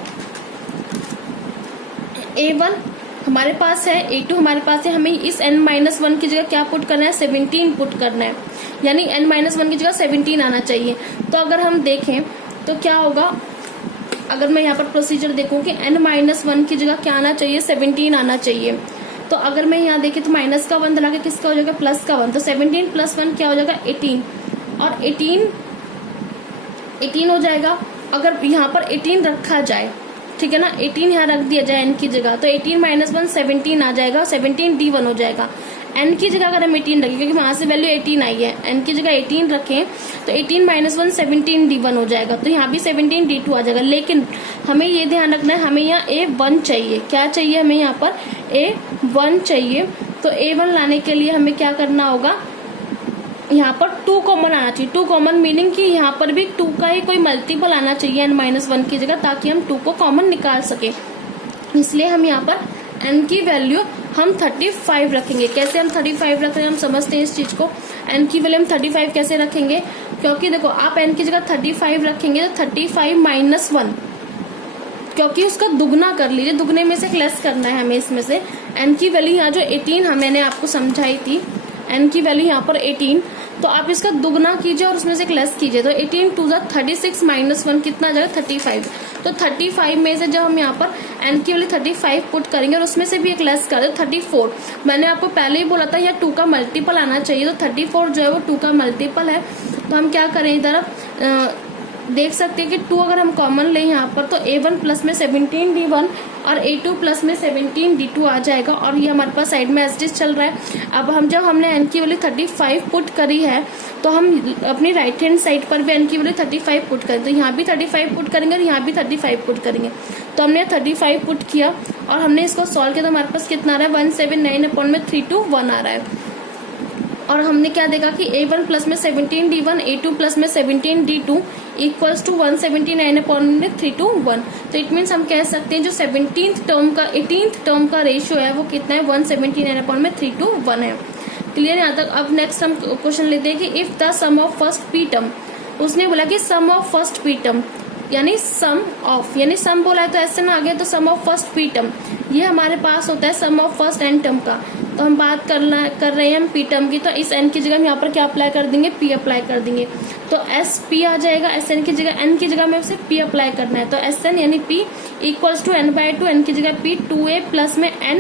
a1 हमारे पास है, a2 हमारे पास है, हमें इस n-1 की जगह क्या पुट करना है, 17 पुट करना है, यानी n-1 की जगह 17 आना चाहिए। तो अगर हम देखें तो क्या होगा, अगर मैं यहाँ पर प्रोसीजर देखूं कि n-1 की जगह क्या आना चाहिए, 17 आना चाहिए। तो अगर मैं यहाँ देखें तो माइनस का 1 लगा के किसका हो जाएगा, प्लस का 1, तो 17 प्लस 1 क्या हो जाएगा, 18, और 18 हो जाएगा। अगर यहाँ पर 18 रखा जाए, ठीक है ना, 18 यहाँ रख दिया जाए n की जगह, तो 18 माइनस 1 17 आ जाएगा, 17d1 हो जाएगा। n की जगह अगर हम 18 रखें, क्योंकि वहां से वैल्यू 18 आई है, n की जगह 18 रखें तो 18 माइनस 1 17d1 हो जाएगा, तो यहाँ भी 17d2 आ जाएगा। लेकिन हमें ये ध्यान रखना है, हमें यहाँ a1 चाहिए। क्या चाहिए हमें यहाँ पर, a1 चाहिए। तो a1 लाने के लिए हमें क्या करना होगा, यहाँ पर 2 कॉमन आना चाहिए। 2 कॉमन मीनिंग कि यहाँ पर भी 2 का ही कोई मल्टीपल आना चाहिए n-1 की जगह, ताकि हम 2 को कॉमन निकाल सके। इसलिए हम यहाँ पर n की वैल्यू हम 35 रखेंगे। कैसे हम 35 रख रहे हैं, हम समझते हैं इस चीज को। n की वैल्यू हम 35 कैसे रखेंगे, क्योंकि देखो आप n की जगह 35 रखेंगे तो 35 माइनस 1, क्योंकि उसका दुगना कर लीजिए, दुगने में से लेस करना है हमें इसमें से। n की वैल्यू यहाँ जो 18 मैंने आपको समझाई थी, n की वैल्यू यहाँ पर 18, तो आप इसका दुगना कीजिए और उसमें से लेस कीजिए, तो 18 टू 36 माइनस 1 कितना आ जाएगा, 35। तो 35 में से जब हम यहाँ पर n की वैल्यू 35 पुट करेंगे और उसमें से भी एक लेस कर दे 34। मैंने आपको पहले ही बोला था यहाँ 2 का मल्टीपल आना चाहिए, तो 34 जो है वो 2 का मल्टीपल है। तो हम क्या करें, इधर देख सकते हैं कि 2 अगर हम कॉमन लें यहाँ पर, तो a1 प्लस में 17d1 और a2 प्लस में 17d2 आ जाएगा, और ये हमारे पास साइड में एस चल रहा है। अब हम जब हमने n की वैल्यू 35 पुट करी है, तो हम अपनी राइट हैंड साइड पर भी n की वैल्यू 35 पुट करें, तो यहाँ भी 35 पुट करेंगे और यहाँ भी 35 पुट करेंगे। तो हमने 35 पुट किया और हमने इसको सॉल्व किया, तो हमारे पास कितना आ रहा है, 179/321 आ रहा है। और हमने क्या देखा कि a1 प्लस में 17d1, a2 प्लस में 17d2 इक्वल्स टू 179/321। तो इट मीन्स हम कह सकते हैं जो 18th टर्म का रेशियो है वो कितना है, 179/321 है। क्लियर यहाँ तक। अब नेक्स्ट हम क्वेश्चन लेते हैं कि if the sum of first p term, उसने बोला कि sum of first p term यानी सम ऑफ, यानी सम बोला है तो ऐसे ना आ गया, तो sum of first p term ये हमारे पास होता है sum of first N term का। तो हम बात कर रहे हैं हम पी टर्म की, तो इस एन की जगह हम यहाँ पर क्या अप्लाई कर देंगे, पी अप्लाई कर देंगे। तो एस पी आ जाएगा, एस एन की जगह एन की जगह में उसे पी अप्लाई करना है, तो एस एन यानी p equals to n/2, n की जगह पी 2a प्लस में n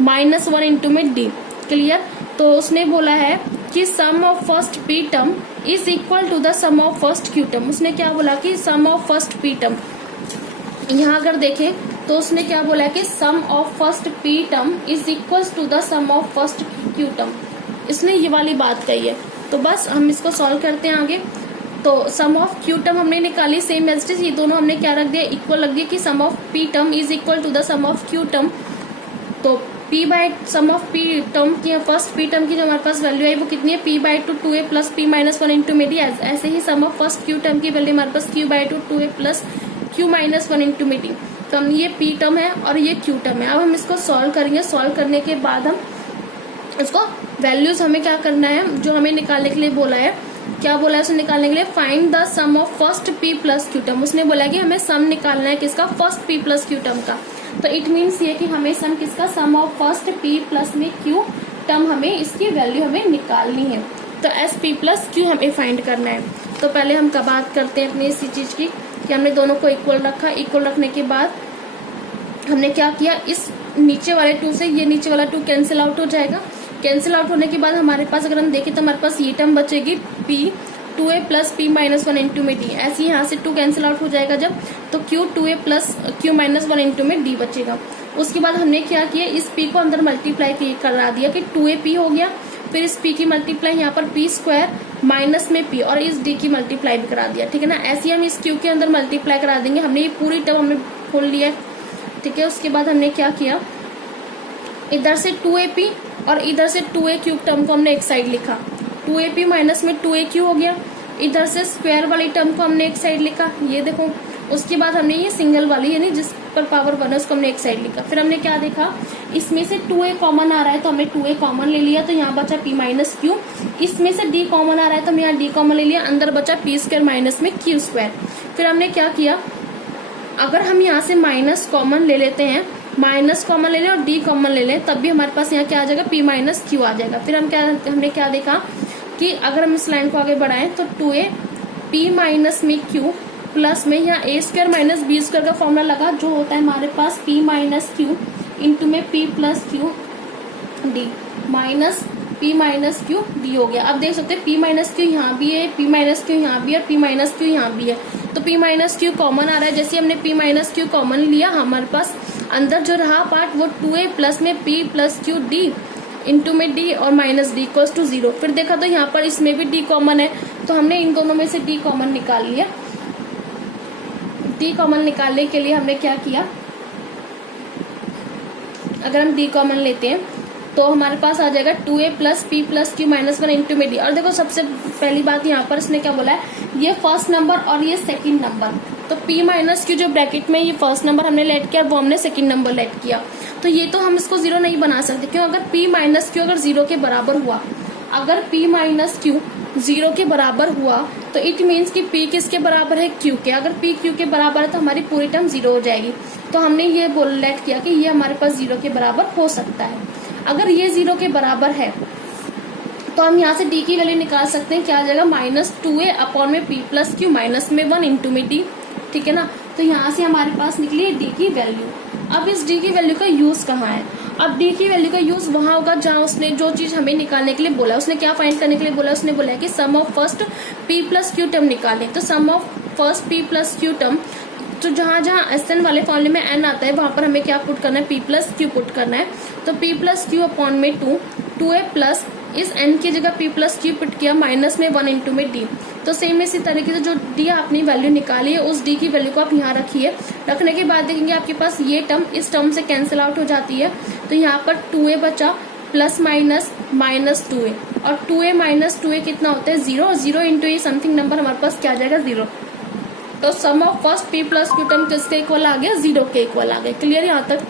माइनस 1 इंटू में डी। क्लियर। तो उसने बोला है कि sum of first p term is equal to the sum of first q term. उसने क्या बोला कि sum of first p term, यहाँ अगर देखें तो उसने क्या बोला है कि sum of first p term is equal to the sum of first q term. इसने ये वाली बात कही है। तो बस हम इसको सॉल्व करते हैं आगे। तो सम ऑफ क्यू टर्म हमने निकाली, सेम एज इट इज, ये दोनों हमने क्या रख दिया, इक्वल रख दिया कि sum of p term is equal to the sum of q term. तो p by sum of p term की, फर्स्ट p टर्म की जो हमारे पास वैल्यू है वो कितनी है, p/2 2a plus p minus 1 into में डी। ऐसे ही सम ऑफ फर्स्ट q टर्म की वैल्यू हमारे पास q/2 2a plus q minus 1 into में डी। तो हम ये p टर्म है और ये q टर्म है। अब हम इसको सॉल्व करेंगे। सॉल्व करने के बाद हम इसको वैल्यूज हमें क्या करना है, जो हमें निकालने के लिए बोला है, क्या बोला है उसे निकालने के लिए, find the sum of first p plus q term. उसने बोला कि हमें सम निकालना है किसका, first p plus q term का। तो इट मीन्स ये कि हमें सम किसका, sum of first p plus में q टर्म, हमें इसकी वैल्यू हमें निकालनी है। तो एस p प्लस q हमें फाइंड करना है। तो पहले हम बात करते हैं अपनी इसी चीज की कि हमने दोनों को इक्वल रखा। इक्वल रखने के बाद हमने क्या किया, इस नीचे वाले 2 से ये नीचे वाला 2 कैंसिल आउट हो जाएगा। कैंसिल आउट होने के बाद हमारे पास अगर हम देखें तो हमारे पास ये टर्म बचेगी p 2a plus p minus 1 into में d। ऐसे ही यहाँ से 2 कैंसिल आउट हो जाएगा जब, तो q 2a plus q minus 1 into में d बचेगा। उसके बाद हमने क्या किया, इस p को अंदर मल्टीप्लाई करा दिया कि 2ap हो गया, फिर इस p की मल्टीप्लाई यहाँ पर p स्क्वायर माइनस में p और इस d की मल्टीप्लाई भी करा दिया, ठीक है ना। ऐसे ही हम इस q के अंदर मल्टीप्लाई करा देंगे। हमने ये पूरी टर्म हमने खोल लिया है, ठीक है। उसके बाद हमने क्या किया, इधर से 2ap और इधर से 2a क्यूब टर्म को हमने एक साइड लिखा, 2ap माइनस में 2aq हो गया। इधर से स्क्वायर वाली टर्म को हमने एक साइड लिखा, ये देखो। उसके बाद हमने ये सिंगल वाली यानी जिस पर पावर 1 है उसको हमने एक साइड लिखा। फिर हमने क्या देखा, इसमें से 2a कॉमन आ रहा है तो हमने 2a कॉमन ले लिया, तो यहाँ बचा p माइनस क्यू। इसमें से d कॉमन आ रहा है तो हमने यहाँ d कॉमन ले लिया, अंदर बचा p स्क्वायर माइनस में q स्क्वायर। फिर हमने क्या किया, अगर हम यहाँ से माइनस कॉमन ले लेते हैं, माइनस कॉमन ले लें और d कॉमन ले लें, तब भी हमारे पास यहाँ क्या आ जाएगा, p माइनस क्यू आ जाएगा। फिर हमने क्या देखा कि अगर हम इस लाइन को आगे बढ़ाएं तो 2a p माइनस में q प्लस में यहाँ a square minus b square का फॉर्मूला लगा, जो होता है हमारे पास p माइनस क्यू इंटू में p plus Q d minus p minus Q d हो गया। अब देख सकते हैं p माइनस क्यू यहाँ भी है, p माइनस क्यू यहाँ भी है, p माइनस क्यू यहाँ भी है, तो p माइनस क्यू कॉमन आ रहा है। जैसे हमने p माइनस क्यू कॉमन लिया, हमारे पास अंदर जो रहा पार्ट वो 2a प्लस में p plus Q d into में d और माइनस d इक्वल्स टू 0। फिर देखा तो यहाँ पर इसमें भी d कॉमन है, तो हमने इन दोनों में से d कॉमन निकाल लिया। d कॉमन निकालने के लिए हमने क्या किया, अगर हम d कॉमन लेते हैं तो हमारे पास आ जाएगा 2a plus p plus Q minus 1 into में d। और देखो सबसे पहली बात यहाँ पर इसने क्या बोला है, ये फर्स्ट नंबर और ये सेकंड नंबर, तो p माइनस क्यू जो ब्रैकेट में ये फर्स्ट नंबर हमने लेट किया, वो हमने सेकंड नंबर लेट किया, तो ये तो हम इसको 0 नहीं बना सकते। क्यों, अगर p माइनस क्यू अगर 0 के बराबर हुआ, अगर p माइनस क्यू 0 के बराबर हुआ तो इट मीन्स कि p किसके बराबर है, q के। अगर p q के बराबर है तो हमारी पूरी टर्म 0 हो जाएगी। तो हमने ये लेट किया कि ये हमारे पास 0 के बराबर हो सकता है। अगर ये 0 के बराबर है तो हम यहाँ से d की वैल्यू निकाल सकते हैं, क्या आ जाएगा, माइनस 2a अपॉन में p प्लस क्यू माइनस में 1 इंटू में d, ठीक है ना। तो यहाँ से हमारे पास निकली है d की वैल्यू। अब इस d की वैल्यू का यूज कहाँ है, अब d की वैल्यू का यूज वहां होगा जहाँ उसने जो चीज हमें निकालने के लिए बोला, उसने क्या फाइंड करने के लिए बोला, उसने बोला है कि sum of first p plus q term निकालें। तो sum of first p plus q term, तो जहाँ जहाँ SN वाले फॉर्मूले में n आता है वहां पर हमें क्या पुट करना है, p प्लस क्यू पुट करना है। तो p प्लस क्यू अपॉन में 2a प्लस इस n की जगह p प्लस क्यू पुट किया माइनस में 1 इंटू में d। तो सेम इसी तरीके से जो d आपने वैल्यू निकाली है उस d की वैल्यू को आप यहाँ रखिए। रखने के बाद देखेंगे आपके पास ये टर्म इस टर्म से कैंसिल आउट हो जाती है, तो यहाँ पर 2a बचा प्लस माइनस माइनस 2a, और 2a माइनस 2a कितना होता है, 0। 0 इंटू ये समथिंग नंबर हमारे पास क्या आ जाएगा, 0। तो sum of first p plus q term किसके इक्वल आ गया, 0 के इक्वल आ गया। क्लियर यहाँ तक।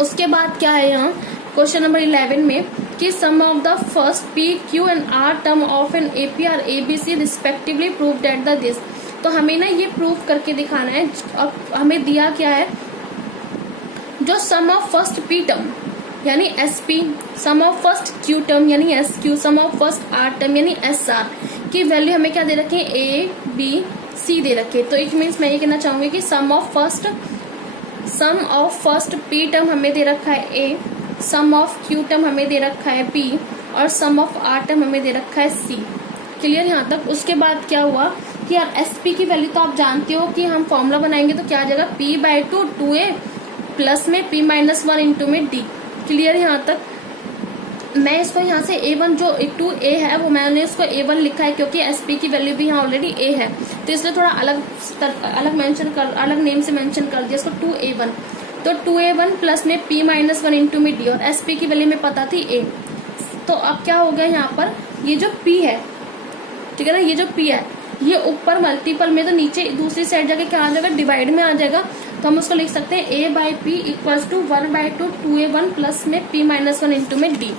उसके बाद क्या है यहाँ क्वेश्चन नंबर 11 में कि sum of the first p q and r term of an AP और ABC respectively prove that the this. तो हमें ना ये प्रूव करके दिखाना है, और हमें दिया क्या है, जो sum of first p term यानी SP, sum of first q term यानी SQ, sum of first r term यानी SR की वैल्यू हमें क्या दे रखी है, A B C दे रखे। तो इट मीन्स मैं ये कहना चाहूंगी कि sum of first p term हमें दे रखा है A, sum of q term हमें दे रखा है B, और सम ऑफ r टर्म हमें दे रखा है C। क्लियर यहाँ तक। उसके बाद क्या हुआ कि यार SP की वैल्यू तो आप जानते हो कि हम फॉर्मूला बनाएंगे तो क्या आ जाएगा, p/2 2a प्लस में p माइनस 1 इंटू में d। क्लियर यहाँ तक। मैं इसको यहाँ से A1 जो 2a है वो मैंने इसको A1 लिखा है क्योंकि SP की वैल्यू भी यहाँ ऑलरेडी A है, तो इसलिए थोड़ा अलग नेम से मेंशन कर दिया इसको 2a1। तो 2a1 प्लस में p माइनस 1 इंटू में d, और SP की वैल्यू में पता थी A। तो अब क्या हो गया यहाँ पर, ये जो p है, ठीक है ना, ये जो p है ये ऊपर मल्टीपल में, तो नीचे दूसरी साइड जाके क्या आ जाएगा, डिवाइड में आ जाएगा। तो हम उसको लिख सकते हैं a/p equals to 1/2 2a1 plus में p माइनस 1 इंटू में d।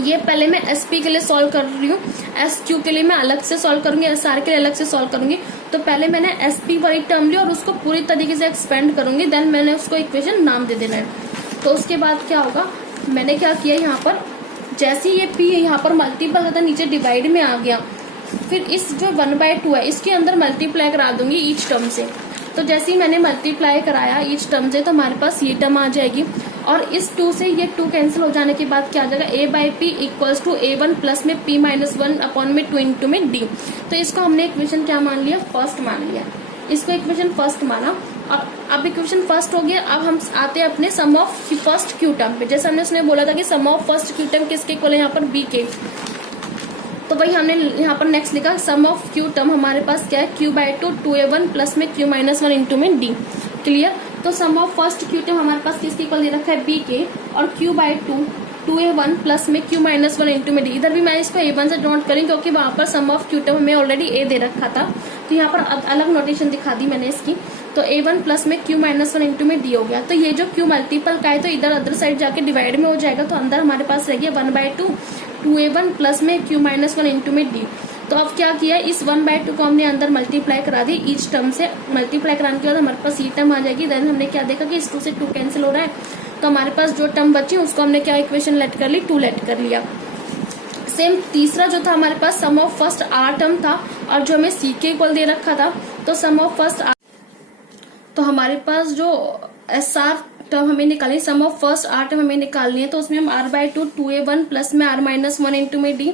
ये पहले मैं SP के लिए सॉल्व कर रही हूँ, SQ के लिए मैं अलग से सॉल्व करूंगी, SR के लिए अलग से सॉल्व करूंगी। तो पहले मैंने SP वाली टर्म ली और उसको पूरी तरीके से एक्सपेंड करूंगी, देन मैंने उसको इक्वेशन नाम दे देना है। तो उसके बाद क्या होगा, मैंने क्या किया यहाँ पर, जैसे ये P यहाँ पर मल्टीपल था नीचे डिवाइड में आ गया, फिर इस जो 1/2 है इसके अंदर मल्टीप्लाई करा दूंगी ईच टर्म से। तो तो जैसे ही मैंने मल्टीप्लाई कराया ईच टर्म से तो हमारे पास ये टर्म आ जाएगी और इस 2 से ये 2 कैंसिल हो जाने के बाद क्या आ जाएगा a by p equals to a1 plus में p माइनस 1 अपॉन में 2 इंटू में d। तो इसको हमने इक्वेशन क्या मान लिया, फर्स्ट मान लिया, इसको इक्वेशन फर्स्ट माना। और अब इक्वेशन फर्स्ट हो गया। अब हम आते हैं अपने सम ऑफ फर्स्ट क्यू टर्म पे। जैसे हमने उसने बोला था कि sum of first q term किसके इक्वल है, यहाँ पर b के, तो वही हमने यहाँ पर नेक्स्ट लिखा सम ऑफ क्यू टर्म हमारे पास क्या है, q बाई 2 2a1 प्लस में q माइनस 1 इंटू में d। क्लियर। तो sum of first q term हमारे पास किसके इक्वल दे रखा है, b के, और q बाई 2 2a1 प्लस में q माइनस 1 इंटू में d। इधर भी मैं इसको a1 से नोट करें क्योंकि वहां पर सम ऑफ क्यू टर्म हमें ऑलरेडी a दे रखा था, तो यहाँ पर अलग नोटेशन दिखा दी मैंने इसकी। तो a1 प्लस में q माइनस 1 इंटू में d हो गया। तो ये जो q मल्टीपल का है तो इधर अदर साइड जाके डिवाइड में हो जाएगा, तो अंदर हमारे पास रह गया 1/2 2a1 प्लस में q माइनस 1 इंटू में d। तो अब क्या किया, इस 1/2 को हमने अंदर मल्टीप्लाई करा दी, ईच टर्म से मल्टीप्लाई कराने के बाद हमारे पास ये टर्म आ जाएगी। देन हमने क्या देखा कि इस 2 से 2 कैंसिल हो रहा है, तो हमारे पास जो टर्म बची उसको हमने क्या इक्वेशन लेट कर ली, 2 लेट कर लिया। सेम तीसरा जो था हमारे पास सम ऑफ फर्स्ट आर टर्म था और जो हमें सी के इक्वल दे रखा था, तो सम ऑफ फर्स्ट आर, तो हमारे पास जो एस आर टर्म हमें निकाली, सम ऑफ फर्स्ट आर टर्म हमें निकालनी है, तो उसमें हम r/2 2a1 प्लस में r माइनस 1 इंटू में d,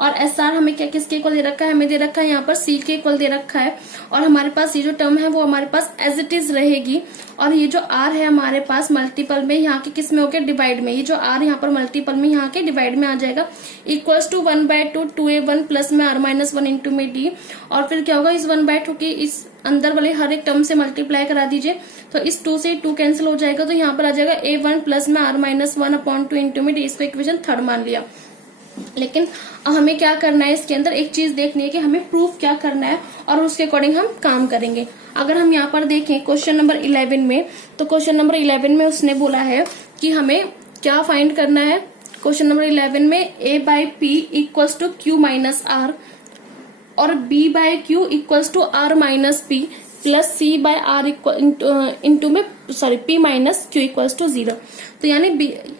और एस आर हमें क्या किसके इक्वल दे रखा है, हमें दे रखा है यहाँ पर सी के इक्वल दे रखा है। और हमारे पास ये जो टर्म है वो हमारे पास एज इट इज रहेगी, और ये जो आर है हमारे पास मल्टीपल में यहाँ के किस में हो गया, डिवाइड में, ये जो आर यहाँ पर मल्टीपल में यहाँ के डिवाइड में आ जाएगा, इक्वल्स टू 1/2 2a1 प्लस में r माइनस 1 इंटू में d। और फिर क्या होगा, इस 1/2 के इस अंदर वाले हर एक टर्म से मल्टीप्लाई करा दीजिए, तो इस 2 से 2 कैंसिल हो जाएगा, तो यहाँ पर आ जाएगा a1 प्लस में r माइनस 1 अपॉन 2 इंटू में d। इसको इक्वेशन थर्ड मान लिया। लेकिन हमें क्या करना है, इसके अंदर एक चीज देखनी है कि हमें प्रूफ क्या करना है और उसके अकॉर्डिंग हम काम करेंगे। अगर हम यहाँ पर देखें क्वेश्चन नंबर 11 में, तो क्वेश्चन नंबर 11 में उसने बोला है कि हमें क्या फाइंड करना है। क्वेश्चन नंबर 11 में a by p equals to q minus r और b by q equals to r minus p plus c by r into में sorry p minus q equals to 0। तो यानी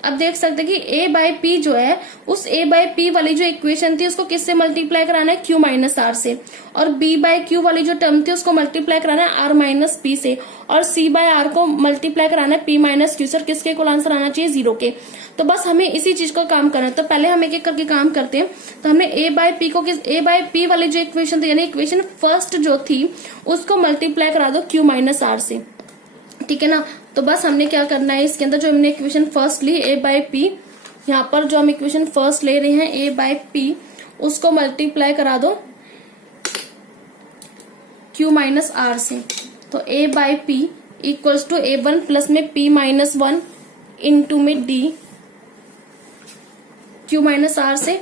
अब देख सकते हैं कि a बाई पी जो है उस a बाई पी वाली जो इक्वेशन थी उसको किससे मल्टीप्लाई कराना है, q माइनस आर से, और b बाई क्यू वाली जो टर्म थी उसको मल्टीप्लाई कराना है r माइनस पी से, और c बाय आर को मल्टीप्लाई कराना है p माइनस क्यू से। किसके इक्वल आंसर आना चाहिए, 0 के। तो बस हमें इसी चीज को काम करना है। तो पहले हम एक एक करके काम करते हैं। तो हमने a बाई पी को a बाई पी वाली जो इक्वेशन थी यानी इक्वेशन फर्स्ट जो थी उसको मल्टीप्लाई करा दो q माइनस आर से, ठीक है ना। तो बस हमने क्या करना है, इसके अंदर जो हमने इक्वेशन फर्स्ट ली a बाई पी, यहाँ पर जो हम इक्वेशन फर्स्ट ले रहे हैं a बाई पी, उसको मल्टीप्लाई करा दो q माइनस आर से। तो a by p equals to a1 plus में p माइनस 1 इंटू में d, q माइनस आर से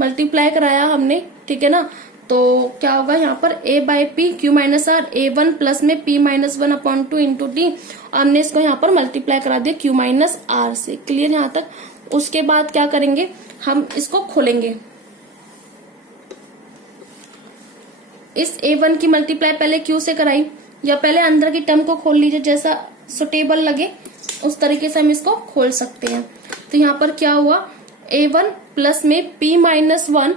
मल्टीप्लाई कराया हमने, ठीक है ना। तो क्या होगा यहाँ पर a by p q minus r a1 plus में p minus 1 upon 2 into d, और हमने इसको यहाँ पर मल्टीप्लाई करा दिया q माइनस आर से। क्लियर यहाँ तक। उसके बाद क्या करेंगे, हम इसको खोलेंगे। इस a1 की मल्टीप्लाई पहले q से कराई, या पहले अंदर की टर्म को खोल लीजिए, जैसा सुटेबल लगे उस तरीके से हम इसको खोल सकते हैं। तो यहाँ पर क्या हुआ, a1 प्लस में p माइनस 1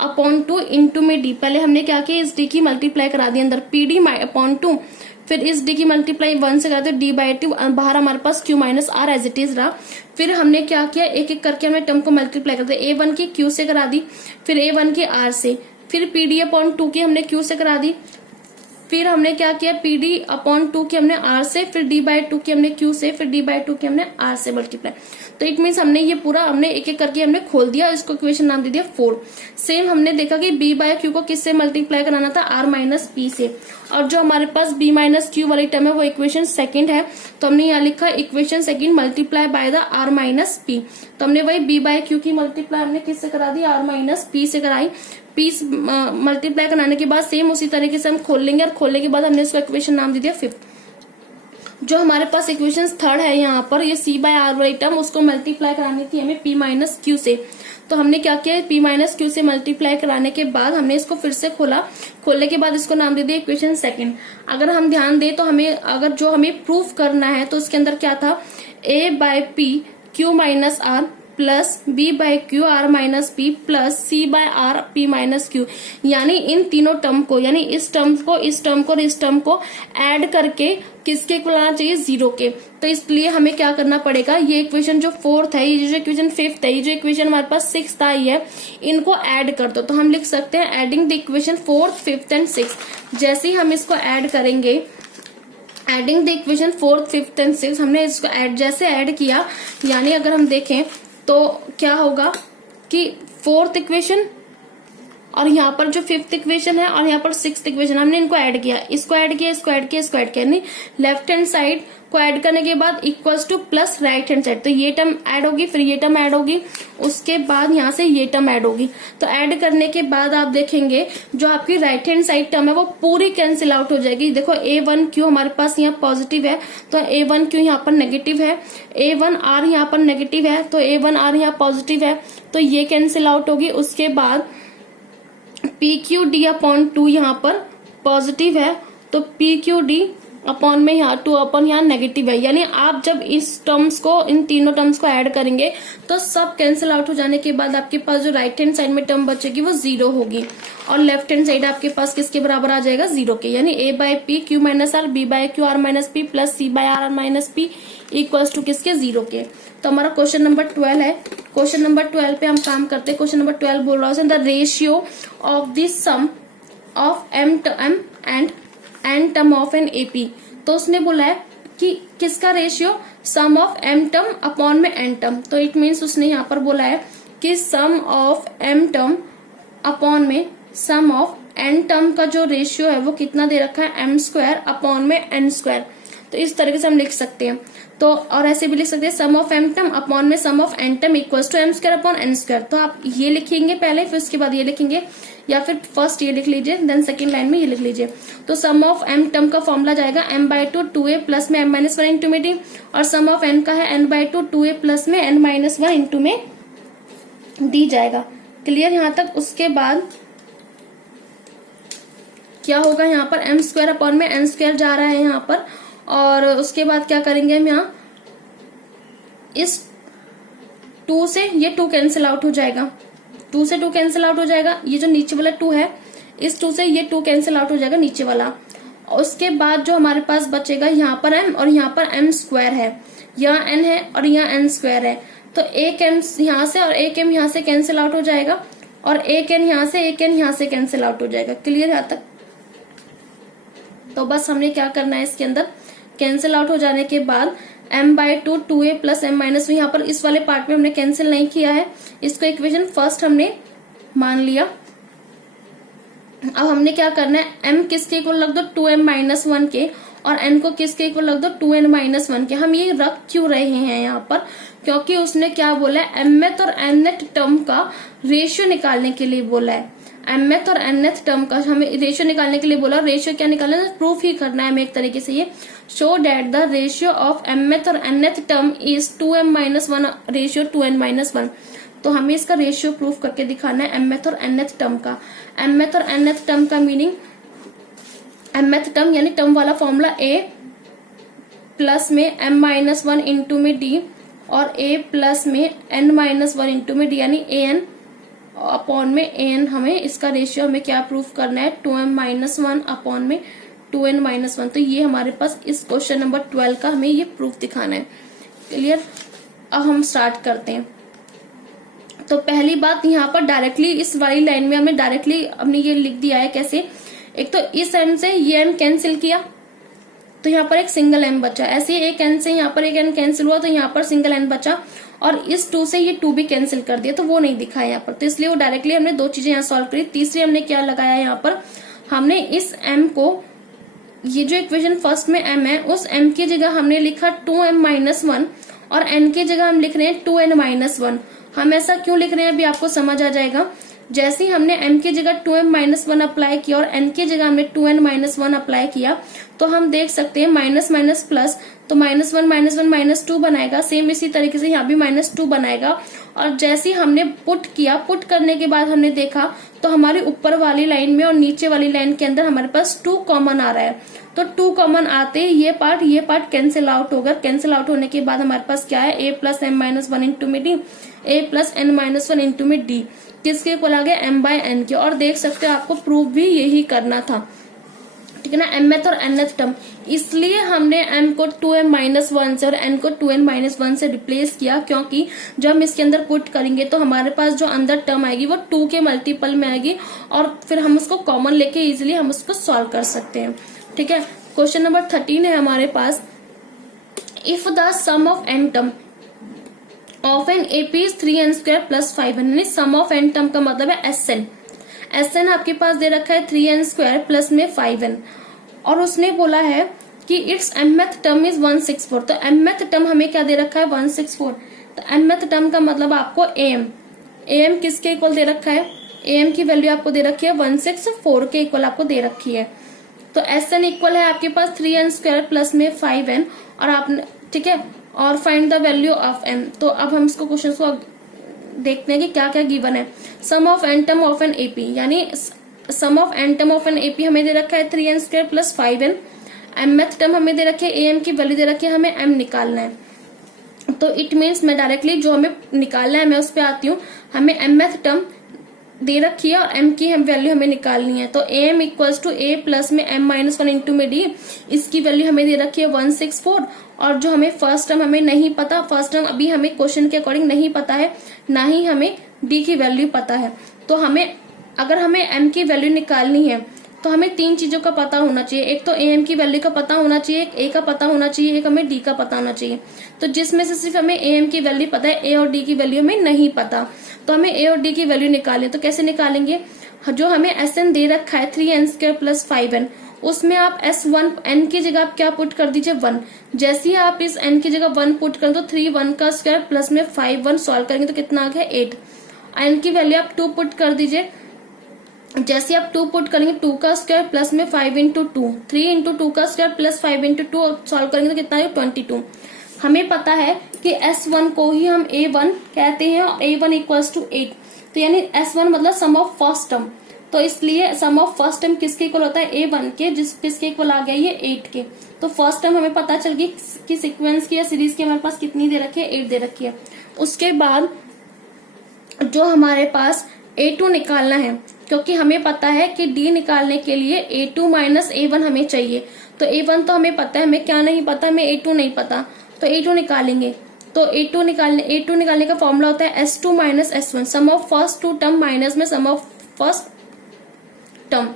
अपॉन 2 इंटू में d। पहले हमने क्या किया, इस d की मल्टीप्लाई करा दी अंदर pd अपॉन 2, फिर इस d की मल्टीप्लाई 1 से करा दो d बाई 2, बाहर हमारे पास q minus r as it is रहा। फिर हमने क्या किया, एक एक करके हमने टर्म को मल्टीप्लाई कर दिया। a1 की q से करा दी, फिर a1 की r से, फिर pd अपॉन 2 की हमने q से करा दी, फिर हमने क्या किया, pd अपॉन 2 की हमने r से, फिर d बाई 2 की हमने q से, फिर d बाई 2 की हमने r से मल्टीप्लाई। तो इट मीन्स हमने ये पूरा हमने एक एक करके हमने खोल दिया, इसको इक्वेशन नाम दे दिया 4। सेम हमने देखा कि b बाई क्यू को किससे मल्टीप्लाई कराना था, r माइनस पी से, और जो हमारे पास b माइनस क्यू वाली टर्म है वो इक्वेशन सेकंड है, तो हमने यहाँ लिखा equation second multiply by the r minus P. तो हमने वही b बाई क्यू की मल्टीप्लाई हमने किससे करा दी, r माइनस पी से कराई। पी मल्टीप्लाई कराने के बाद सेम उसी तरीके से हम खोल लेंगे, और खोलने के बाद हमने इसको इक्वेशन नाम दे दिया 5। जो हमारे पास इक्वेशन थर्ड है यहाँ पर, ये c बाय आर वाली टर्म उसको मल्टीप्लाई करानी थी हमें p माइनस क्यू से। तो हमने क्या किया, p माइनस क्यू से मल्टीप्लाई कराने के बाद हमने इसको फिर से खोला, खोलने के बाद इसको नाम दे दिया इक्वेशन सेकंड। अगर हम ध्यान दें तो हमें अगर जो हमें प्रूफ करना है तो उसके अंदर क्या था, a by p q minus r plus b by q r minus p plus c by r p minus q, यानी इन तीनों टर्म को, यानी इस टर्म को, इस टर्म को और इस टर्म को ऐड करके किसके इक्वल आना चाहिए, 0 के। तो इसलिए हमें क्या करना पड़ेगा, ये इक्वेशन जो 4th है, ये जो इक्वेशन 5th है, ये जो इक्वेशन हमारे पास 6th आई है, इनको ऐड कर दो। तो हम लिख सकते हैं adding the equation 4th, 5th and 6th। जैसे ही हम इसको ऐड करेंगे, adding the equation 4th, 5th and 6th, हमने इसको जैसे ऐड किया, यानी अगर हम देखें तो क्या होगा कि 4th इक्वेशन और यहाँ पर जो 5th इक्वेशन है और यहाँ पर 6th इक्वेशन, हमने इनको ऐड किया, इसको ऐड किया, इसको ऐड किया, इसको ऐड किया, यानी लेफ्ट हैंड साइड को ऐड करने के बाद equals two plus right hand side. तो ये टर्म ऐड होगी, फिर ये टर्म ऐड होगी, उसके बाद यहाँ से ये टर्म ऐड होगी। तो ऐड करने के बाद आप देखेंगे जो आपकी राइट हैंड साइड टर्म है वो पूरी कैंसिल आउट हो जाएगी। देखो A1Q हमारे पास यहाँ पॉजिटिव है, तो A1Q यहाँ पर नेगेटिव है, A1R यहाँ पर नेगेटिव है, तो A1R यहाँ पॉजिटिव है, तो ये कैंसिल आउट होगी। उसके बाद PQD अपॉन 2 यहाँ पर पॉजिटिव है, तो PQD अपॉन में यहाँ 2 अपॉन यहाँ नेगेटिव है। यानी आप जब इस टर्म्स को, इन तीनों टर्म्स को ऐड करेंगे तो सब कैंसिल आउट हो जाने के बाद आपके पास जो राइट हैंड साइड में टर्म बचेगी वो 0 होगी और लेफ्ट हैंड साइड आपके पास किसके बराबर आ जाएगा, 0 के। यानी A by P Q minus r B by Q R minus P plus C by R minus P equals to किसके, 0 के। तो हमारा क्वेश्चन नंबर 12 है। क्वेश्चन नंबर 12 पे हम काम करते हैं। क्वेश्चन नंबर 12 बोल रहा है the ratio of the sum of m and n term of an AP। तो उसने बोला है कि किसका ratio, sum of m term upon में n टर्म। तो इट मीन्स उसने यहाँ पर बोला है कि sum of m term upon में सम ऑफ n टर्म का जो रेशियो है वो कितना दे रखा है, m स्क्वायर अपॉन में n स्क्वायर। तो इस तरीके से हम लिख सकते हैं। तो और ऐसे भी लिख सकते हैं sum of m term upon में sum of n term equals to m square upon n square. तो आप ये लिखेंगे पहले, फिर उसके बाद ये लिखेंगे, या फिर फर्स्ट ये लिख लीजिए, देन सेकंड लाइन में ये लिख लीजिए। तो सम ऑफ m टर्म का फॉर्मूला जाएगा m बाय 2 2a प्लस में m माइनस 1 इंटू में d, और सम ऑफ n का है n बाय 2 2a प्लस में n माइनस 1 इंटू में d जाएगा। क्लियर यहाँ तक। उसके बाद क्या होगा, यहाँ पर m स्क्वायर अपॉन में n स्क्वायर जा रहा है यहाँ पर, और उसके बाद क्या करेंगे हम, यहाँ इस 2 से ये 2 कैंसिल आउट हो जाएगा, 2 से 2 कैंसिल आउट हो जाएगा। ये जो नीचे वाला 2 है, इस 2 से ये 2 कैंसिल आउट हो जाएगा नीचे वाला। उसके बाद जो हमारे पास बचेगा, यहाँ पर m और यहाँ पर m स्क्वायर है, यहाँ n है और यहाँ n स्क्वायर है। तो एक m यहाँ से और एक m यहाँ से कैंसिल आउट हो जाएगा, और एक n यहाँ से एक n यहाँ से कैंसिल आउट हो जाएगा। क्लियर यहाँ तक। तो बस हमने क्या करना है, इसके अंदर कैंसिल आउट हो जाने के बाद m by 2 2a plus m minus 1, यहाँ पर इस वाले पार्ट में हमने कैंसिल नहीं किया है, इसको इक्वेशन फर्स्ट हमने मान लिया। अब हमने क्या करना है, m किसके इक्वल रख दो, 2m माइनस 1 के, और n को किसके इक्वल रख दो, 2n माइनस 1 के। हम ये रख क्यों रहे हैं यहाँ पर, क्योंकि उसने क्या बोला है, mth और nth टर्म का रेशियो निकालने के लिए बोला है। mth और nth टर्म का हमें रेशियो निकालने के लिए बोला। रेशियो क्या निकालना है, प्रूफ ही करना है हमें एक तरीके से। ये show that the ratio of mth और nth term is 2m minus 1 ratio 2n minus 1। तो हमें इसका रेशियो प्रूफ करके दिखाना है mth और nth टर्म का। mth और nth टर्म का मीनिंग, mth टर्म यानी टर्म वाला फॉर्मूला a प्लस में m माइनस 1 इंटू में d, और a प्लस में n माइनस 1 इंटू में d, यानी an अपॉन में an। हमें इसका रेशियो हमें क्या प्रूफ करना है, 2m माइनस 1 अपॉन में 2n माइनस 1। तो ये हमारे पास इस क्वेश्चन नंबर 12 का हमें ये प्रूफ दिखाना है। क्लियर। अब हम स्टार्ट करते हैं। तो पहली बात, यहाँ पर डायरेक्टली इस वाली लाइन में हमने डायरेक्टली हमने ये लिख दिया है। कैसे, एक तो इस m से ये m कैंसिल किया, तो यहाँ पर एक सिंगल m बचा। ऐसे एक n से यहाँ पर एक n कैंसिल हुआ, तो यहाँ पर सिंगल n बचा, और इस 2 से ये 2 भी कैंसिल कर दिया, तो वो नहीं दिखा है यहाँ पर। तो इसलिए वो डायरेक्टली हमने 2 चीजें यहाँ सॉल्व करी। तीसरी हमने क्या लगाया, यहाँ पर हमने इस m को, ये जो इक्वेशन फर्स्ट में m है, उस m की जगह हमने लिखा 2m माइनस 1, और n की जगह हम लिख रहे हैं 2n माइनस 1। हम ऐसा क्यों लिख रहे हैं अभी आपको समझ आ जाएगा। जैसे ही हमने m की जगह 2m माइनस 1 अप्लाई किया और n की जगह हमने 2n माइनस 1 अप्लाई किया, तो हम देख सकते हैं माइनस माइनस प्लस, तो -1 बनाएगा। सेम इसी तरीके से यहाँ भी -2 बनाएगा। और जैसे ही हमने पुट किया, पुट करने के बाद हमने देखा तो हमारी ऊपर वाली लाइन में और नीचे वाली लाइन के अंदर हमारे पास 2 कॉमन आ रहा है। तो 2 कॉमन आते ही ये पार्ट कैंसिल आउट होगा। कैंसिल आउट होने के बाद हमारे पास क्या है, a plus m minus 1 into में d, a plus n minus 1 into में d, किसके इक्वल आ गया, m बाय n के। और देख सकते हो आपको प्रूव भी यही करना था, ठीक है ना, mth और nth टर्म। इसलिए हमने m को 2m माइनस 1 से और n को 2n माइनस 1 से रिप्लेस किया, क्योंकि जब हम इसके अंदर पुट करेंगे तो हमारे पास जो अंदर टर्म आएगी वो 2 के मल्टीपल में आएगी और फिर हम उसको कॉमन लेके इजिली हम उसको सॉल्व कर सकते हैं, ठीक है। क्वेश्चन नंबर 13 है हमारे पास, if the sum of n term of an AP is 3n square plus 5n, यानी सम ऑफ n टर्म का मतलब है SN आपके पास दे रखा है 3n स्क्वायर प्लस में 5n, और उसने बोला है कि इट्स mth टर्म इज 164। तो mth टर्म हमें क्या दे रखा है, 164। तो mth टर्म का मतलब आपको am किसके इक्वल दे रखा है, am की वैल्यू आपको दे रखी है 164 के इक्वल आपको दे रखी है। तो SN इक्वल है आपके पास 3n स्क्वायर प्लस में 5n, और आपने, ठीक है, और find the value of n। तो अब हम इसको क्वेश्चन को देखते हैं कि क्या क्या गिवन है। Sum of n term of an AP, यानी sum of n term of an AP हमें दे रखा है 3n square plus 5n। mth term हमें दे रखी है, am की वैल्यू दे रखी है, हमें m निकालना है। तो इट मीन्स मैं डायरेक्टली जो हमें निकालना है मैं उस पर आती हूँ। हमें mth टर्म दे रखी है और m की हम वैल्यू हमें निकालनी है। तो am equals to a plus में m माइनस 1 इंटू में d, इसकी वैल्यू हमें दे रखी है 164। और जो हमें फर्स्ट टर्म हमें नहीं पता, फर्स्ट टर्म अभी हमें क्वेश्चन के अकॉर्डिंग नहीं पता है, ना ही हमें d की वैल्यू पता है। तो हमें, अगर हमें m की वैल्यू निकालनी है तो हमें 3 चीजों का पता होना चाहिए। एक तो am की वैल्यू का पता होना चाहिए, एक a का पता होना चाहिए, एक हमें d का पता होना चाहिए। तो जिसमें से सिर्फ हमें am की वैल्यू पता है, a और d की वैल्यू हमें नहीं पता। तो हमें a और d की वैल्यू निकालें, तो कैसे निकालेंगे, जो हमें SN दे रखा है 3n स्क्वायर प्लस 5n, उसमें आप S1 n की जगह आप क्या पुट कर दीजिए, 1। जैसे ही आप इस n की जगह 1 पुट कर दो, 3 1 का स्क्वायर प्लस में 5 1 सॉल्व करेंगे तो कितना आ गया, 8। n की वैल्यू आप 2 पुट कर दीजिए। जैसे आप 2 पुट करेंगे, 2 का स्क्वायर प्लस में 5 इंटू 2, 3 इंटू 2 का स्क्वायर प्लस 5 इंटू 2 सॉल्व करेंगे तो कितना है, 22। हमें पता है कि S1 को ही हम A1 कहते हैं और A1 इक्वल्स टू 8। तो यानी S1 मतलब सम ऑफ फर्स्ट टर्म, तो इसलिए सम ऑफ फर्स्ट टर्म किसके इक्वल होता है, A1 के, किसके इक्वल आ गया ये 8 के। तो फर्स्ट टर्म हमें पता चल गई कि सीक्वेंस की या सीरीज की हमारे पास कितनी दे रखी है, 8 दे रखी है। उसके बाद जो हमारे पास A2 निकालना है, क्योंकि हमें पता है कि D निकालने के लिए A2 माइनस A1 हमें चाहिए। तो A1 तो हमें पता है, हमें क्या नहीं पता, हमें A2 नहीं पता। तो A2 निकालेंगे, तो A2 निकालने का फॉर्मूला होता है S2 minus S1, sum of first 2 term minus में सम ऑफ फर्स्ट टर्म।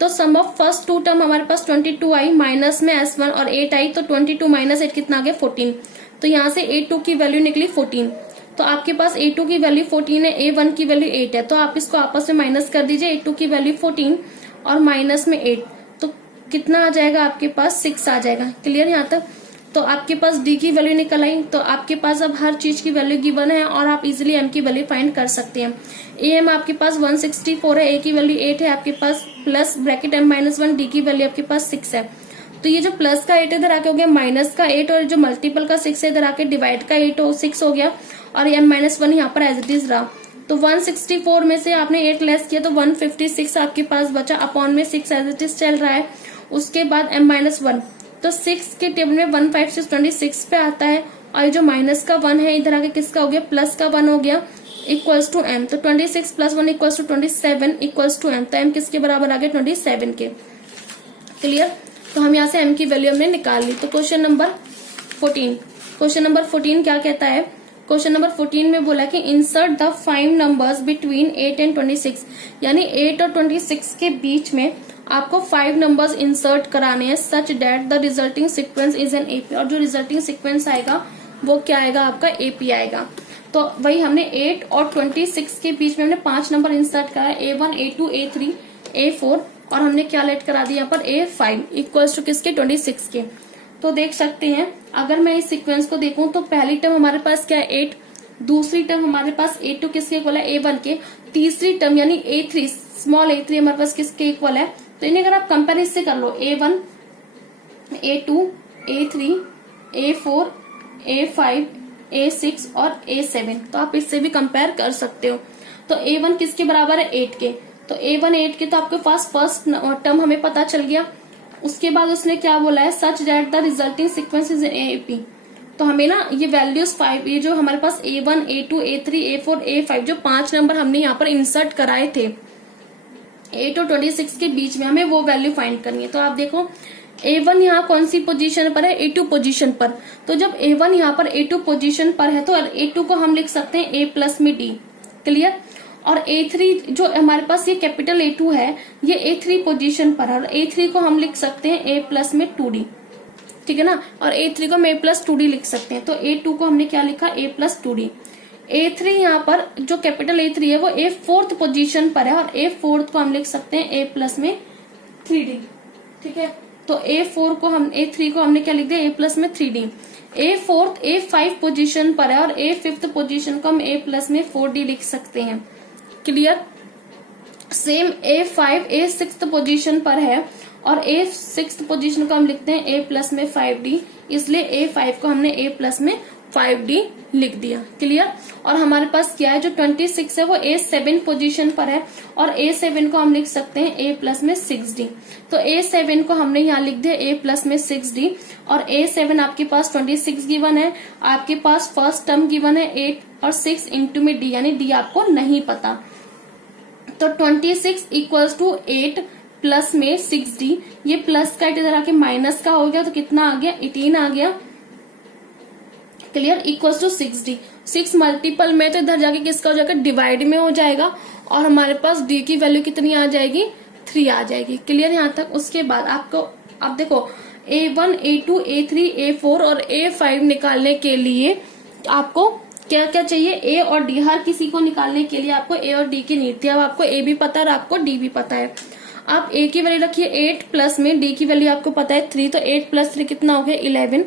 तो सम ऑफ फर्स्ट 2 टर्म हमारे पास 22 आई, माइनस में S1 और 8 आई, तो 22 माइनस 8 कितना आ गया, 14। तो यहाँ से A2 की वैल्यू निकली 14। तो आपके पास A2 की वैल्यू 14 है, A1 की वैल्यू 8 है, तो आप इसको आपस में माइनस कर दीजिए। A2 की वैल्यू 14 और माइनस में 8, तो कितना आ जाएगा आपके पास, 6 आ जाएगा। क्लियर यहाँ तक। तो आपके पास D की वैल्यू निकल आई, तो आपके पास अब हर चीज की वैल्यू गिवन है और आप इजिली M की वैल्यू फाइंड कर सकते हैं। AM आपके पास 164 है, A की वैल्यू 8 है आपके पास, plus bracket M minus 1, D की वैल्यू आपके पास 6 है। तो ये जो प्लस का 8 इधर आके हो गया माइनस का 8, और जो मल्टीपल का 6 है इधर आके डिवाइड का 6 हो गया, और M माइनस 1 यहाँ पर एज इट इज रहा। तो 164 में से आपने 8 लेस किया तो 156 आपके पास बचा, अपॉन में 6 एज इट इज चल रहा है। उसके बाद M माइनस 1, तो 6 के टेबल में 156 26 पे आता है, और जो माइनस का 1 है इधर आके किसका हो गया, प्लस का 1 हो गया, इक्वल्स टू M। तो 26 plus 1 equals to 27 equals to M। तो M किसके बराबर आ गया, 27 के। क्लियर। तो हम यहाँ से M की वैल्यू हमने निकाल ली। तो क्वेश्चन नंबर 14 क्या कहता है, क्वेश्चन नंबर 14 में बोला कि insert the 5 numbers between 8 and 26, यानी 8 और 26 के बीच में आपको 5 नंबर्स इंसर्ट कराने हैं, such that the resulting sequence is an AP, और जो रिजल्टिंग सीक्वेंस आएगा वो क्या आएगा, आपका एपी आएगा। तो वही हमने 8 और 26 के बीच में हमने 5 नंबर इंसर्ट करा, A1 A2 A3 A4, और हमने क्या लेट करा दिया यहाँ पर A5 इक्वल्स टू किसके, 26 के। तो देख सकते हैं, अगर मैं इस सीक्वेंस को देखूं तो पहली टर्म हमारे पास क्या है, 8, दूसरी टर्म हमारे पास A2 किसके इक्वल है, A1 के, तीसरी टर्म यानी A3 स्मॉल A3 हमारे पास किसके इक्वल है। तो इन्हें अगर आप कंपेयर इससे कर लो, A1 A2 A3 A4, A5, A6 और A7। तो आप इससे भी कंपेयर कर सकते हो। तो A1 किसके बराबर है? 8 के। तो A1 8 के, तो आपके पास फर्स्ट टर्म हमें पता चल गया। उसके बाद उसने क्या बोला है? Such that the resulting sequence is AP। तो हमें ना ये वैल्यूज 5, ये जो हमारे पास A1, A2, A3, A4, A5 जो 5 नंबर हमने यहाँ पर इंसर्ट कराए थे 8 और 26 के बीच में, हमें वो वैल्यू फाइंड करनी है। तो आप देखो A1 यहाँ कौन सी पोजीशन पर है? A2 पोजीशन पर। तो जब A1 यहाँ पर A2 पोजीशन पर है तो A2 को हम लिख सकते हैं A प्लस में D। क्लियर? और A3 जो हमारे पास ये कैपिटल A2 है, ये A3 पोजीशन पर है और A3 को हम लिख सकते हैं A प्लस में 2D। ठीक है ना? और A3 को हम A प्लस 2D लिख सकते हैं। तो A2 को हमने क्या लिखा? A plus 2D। A3 यहाँ पर जो कैपिटल A3 है वो A4th पोजीशन पर है और A4th को हम लिख सकते हैं A प्लस में 3D। ठीक है? तो A3 को हमने क्या लिख दिया? A प्लस में 3D। A4th A5 पोजीशन पर है और A5th पोजीशन को हम A प्लस में 4D लिख सकते हैं। Clear? Same A5 A6th position पर है और A6th पोजीशन को हम लिखते हैं A प्लस में 5D, इसलिए A5 को हमने A प्लस में 5D लिख दिया। क्लियर? और हमारे पास क्या है? जो 26 है वो A7 पोजीशन पर है और A7 को हम लिख सकते हैं A प्लस में 6D। तो A7 को हमने यहाँ लिख दिया A प्लस में 6D और A7 आपके पास 26 गिवन है, आपके पास फर्स्ट टर्म गिवन है 8 और 6 इंटू में D, यानी D आपको नहीं पता। तो 26 इक्वल्स टू 8 प्लस में 6D, ये प्लस का इधर आके माइनस का हो गया तो कितना आ गया? 18 आ गया। Clear? Equals to 6D। 6 multiple में तो इधर जाके किसका हो जाएगा? डिवाइड में हो जाएगा और हमारे पास D की वैल्यू कितनी आ जाएगी? 3 आ जाएगी। क्लियर यहाँ तक? उसके बाद आपको आप देखो A1, A2, A3, A4 और A5 निकालने के लिए आपको क्या क्या चाहिए? A और D। हर किसी को निकालने के लिए आपको A और D की नीड थी। अब आपको A भी पता है और आपको D भी पता है। आप A की वैल्यू रखिए 8 प्लस में D की वैल्यू आपको पता है 3, तो 8 प्लस 3 कितना हो गया? 11।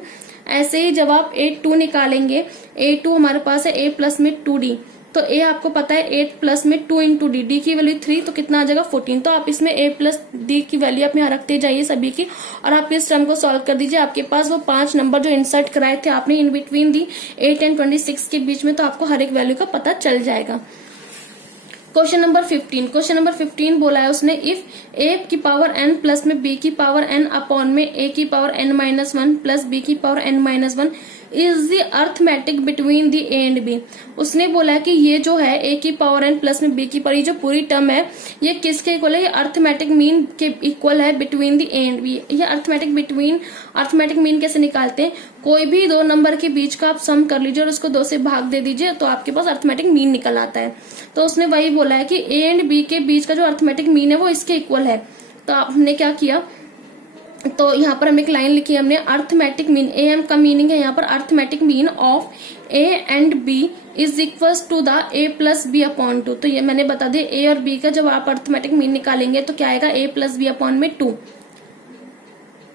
ऐसे ही जब आप A2 निकालेंगे, A2 हमारे पास है A प्लस में 2D, तो A आपको पता है 8 प्लस में 2 इंटू D, D की वैल्यू 3, तो कितना आ जाएगा? 14। तो आप इसमें A प्लस D की वैल्यू आप यहाँ रखते जाइए सभी की और आप इस टर्म को सॉल्व कर दीजिए। आपके पास वो 5 नंबर जो इंसर्ट कराए थे आपने इन बिटवीन दी 8 एंड 26 के बीच में, तो आपको हर एक वैल्यू का पता चल जाएगा। क्वेश्चन नंबर 15 बोला है उसने, इफ A की पावर n प्लस में B की पावर n अपॉन में A की पावर n-1 प्लस B की power n-1 is the arithmetic between the A and B। उसने बोला कि ये जो है A की पावर n प्लस में B की पावर, ये जो पूरी टर्म है ये किसके इक्वल है? ये अर्थमेटिक मीन के इक्वल है between the A and B। ये अर्थमेटिक मीन कैसे निकालते हैं? कोई भी दो नंबर के बीच का आप सम कर लीजिए और उसको 2 से भाग दे दीजिए तो आपके पास अर्थमेटिक मीन निकल आता है। तो उसने वही बोला है कि A एंड B के बीच का जो अर्थमेटिक मीन है वो इसके इक्वल है। तो हमने क्या किया? तो यहाँ पर हम एक लाइन लिखी है हमने, अर्थमेटिक मीन, AM का मीनिंग है यहाँ पर arithmetic mean of A and B is equals to the A plus B upon 2। तो ये मैंने बता दिया A और B का जब आप अर्थमेटिक मीन निकालेंगे तो क्या आएगा? A प्लस B अपॉन में 2।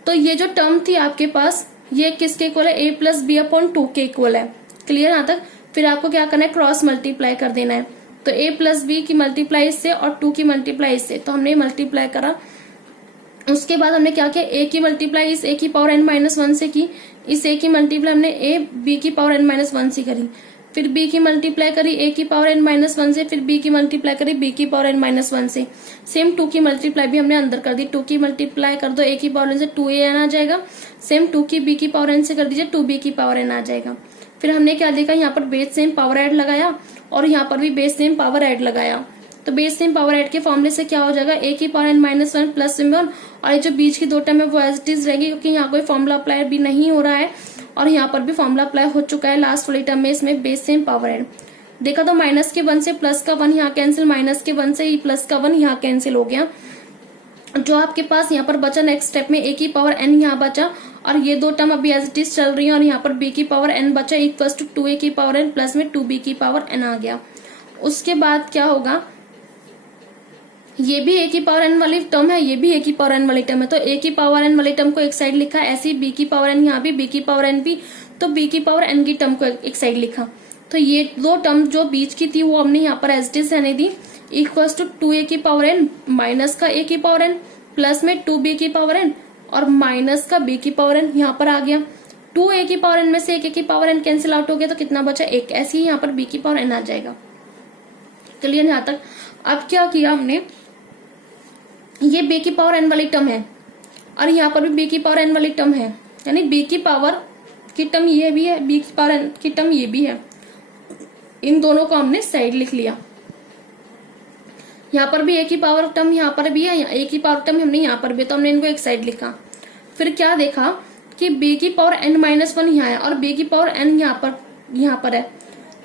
तो ये जो टर्म थी आपके पास ये किसके इक्वल है? A प्लस B अपॉन 2 के इक्वल है। क्लियर यहाँ तक? फिर आपको क्या करना है? क्रॉस मल्टीप्लाई कर देना है। तो A प्लस B की मल्टीप्लाई इससे और 2 की मल्टीप्लाई इससे, तो हमने मल्टीप्लाई करा। उसके बाद हमने क्या किया? A की मल्टीप्लाई इस A की पावर n-1 से की, इस A की मल्टीप्लाई हमने A B की पावर n-1 से करी, फिर B की मल्टीप्लाई करी A की पावर n-1 से, फिर B की मल्टीप्लाई करी B की पावर n-1 से। सेम 2 की मल्टीप्लाई भी हमने अंदर कर दी, 2 की मल्टीप्लाई कर दो A की पावर n से 2an आ जाएगा, सेम 2 की B की पावर n से कर दीजिए 2B की पावर n आ जाएगा। फिर हमने क्या देखा? यहाँ पर बेस सेम पावर ऐड लगाया और यहाँ पर भी बेस सेम पावर ऐड लगाया। तो बेस सेम पावर ऐड के फॉर्मूले से क्या हो जाएगा? A की पावर n-1 प्लस m1, और ये जो बीच की दो टर्म है वो एज इट इज रहेगी क्योंकि यहाँ कोई फॉर्मूला अप्लाई भी नहीं हो रहा है और यहाँ पर भी फॉर्मूला अप्लाई हो चुका है लास्ट वाली टर्म में। इसमें बेस सेम पावर ऐड देखा तो माइनस के 1 से प्लस का 1 यहाँ कैंसिल, माइनस के 1 से प्लस का 1 यहाँ कैंसिल हो गया। जो आपके पास यहाँ पर बचा नेक्स्ट स्टेप में A की पावर n यहाँ बचा और ये दो टर्म अभी एज इट इज चल रही है और यहाँ पर B की पावर n बचा इक्वल्स टू 2A की पावर n प्लस में 2B की पावर n आ गया। उसके बाद क्या होगा? ये भी A की पावर n वाली टर्म है, ये भी A की पावर n वाली टर्म है, तो A की पावर n वाली टर्म को एक साइड लिखा, ऐसे ही B की पावर n यहाँ भी, B की पावर n भी, तो B की पावर n की टर्म को एक साइड लिखा। तो ये दो टर्म जो बीच की थी वो हमने यहाँ पर एज इट इज रहने दी, इक्वल्स टू 2A की पावर n माइनस का A की पावर n प्लस में 2B की पावर n और माइनस का B की पावर n यहाँ पर आ गया। टू ए की पावर एन में से एक ए की पावर एन कैंसिल आउट हो गया तो कितना बचा, एक। ऐसे ही यहाँ पर बी की पावर एन आ जाएगा। क्लियर यहाँ तक। अब क्या किया हमने, ये बी की पावर एन वाली टर्म है और यहाँ पर भी बी की पावर एन वाली टर्म है, यानी बी की पावर की टर्म ये भी है, बी की पावर एन की टर्म ये भी है। इन दोनों को हमने साइड लिख लिया। यहाँ पर भी ए की पावर टर्म यहाँ पर भी है, ए की पावर टर्म हमने यहाँ पर भी, तो हमने इनको एक साइड लिखा। फिर क्या देखा कि बी की पावर एन माइनस वन यहाँ है और बी की पावर एन यहाँ पर है,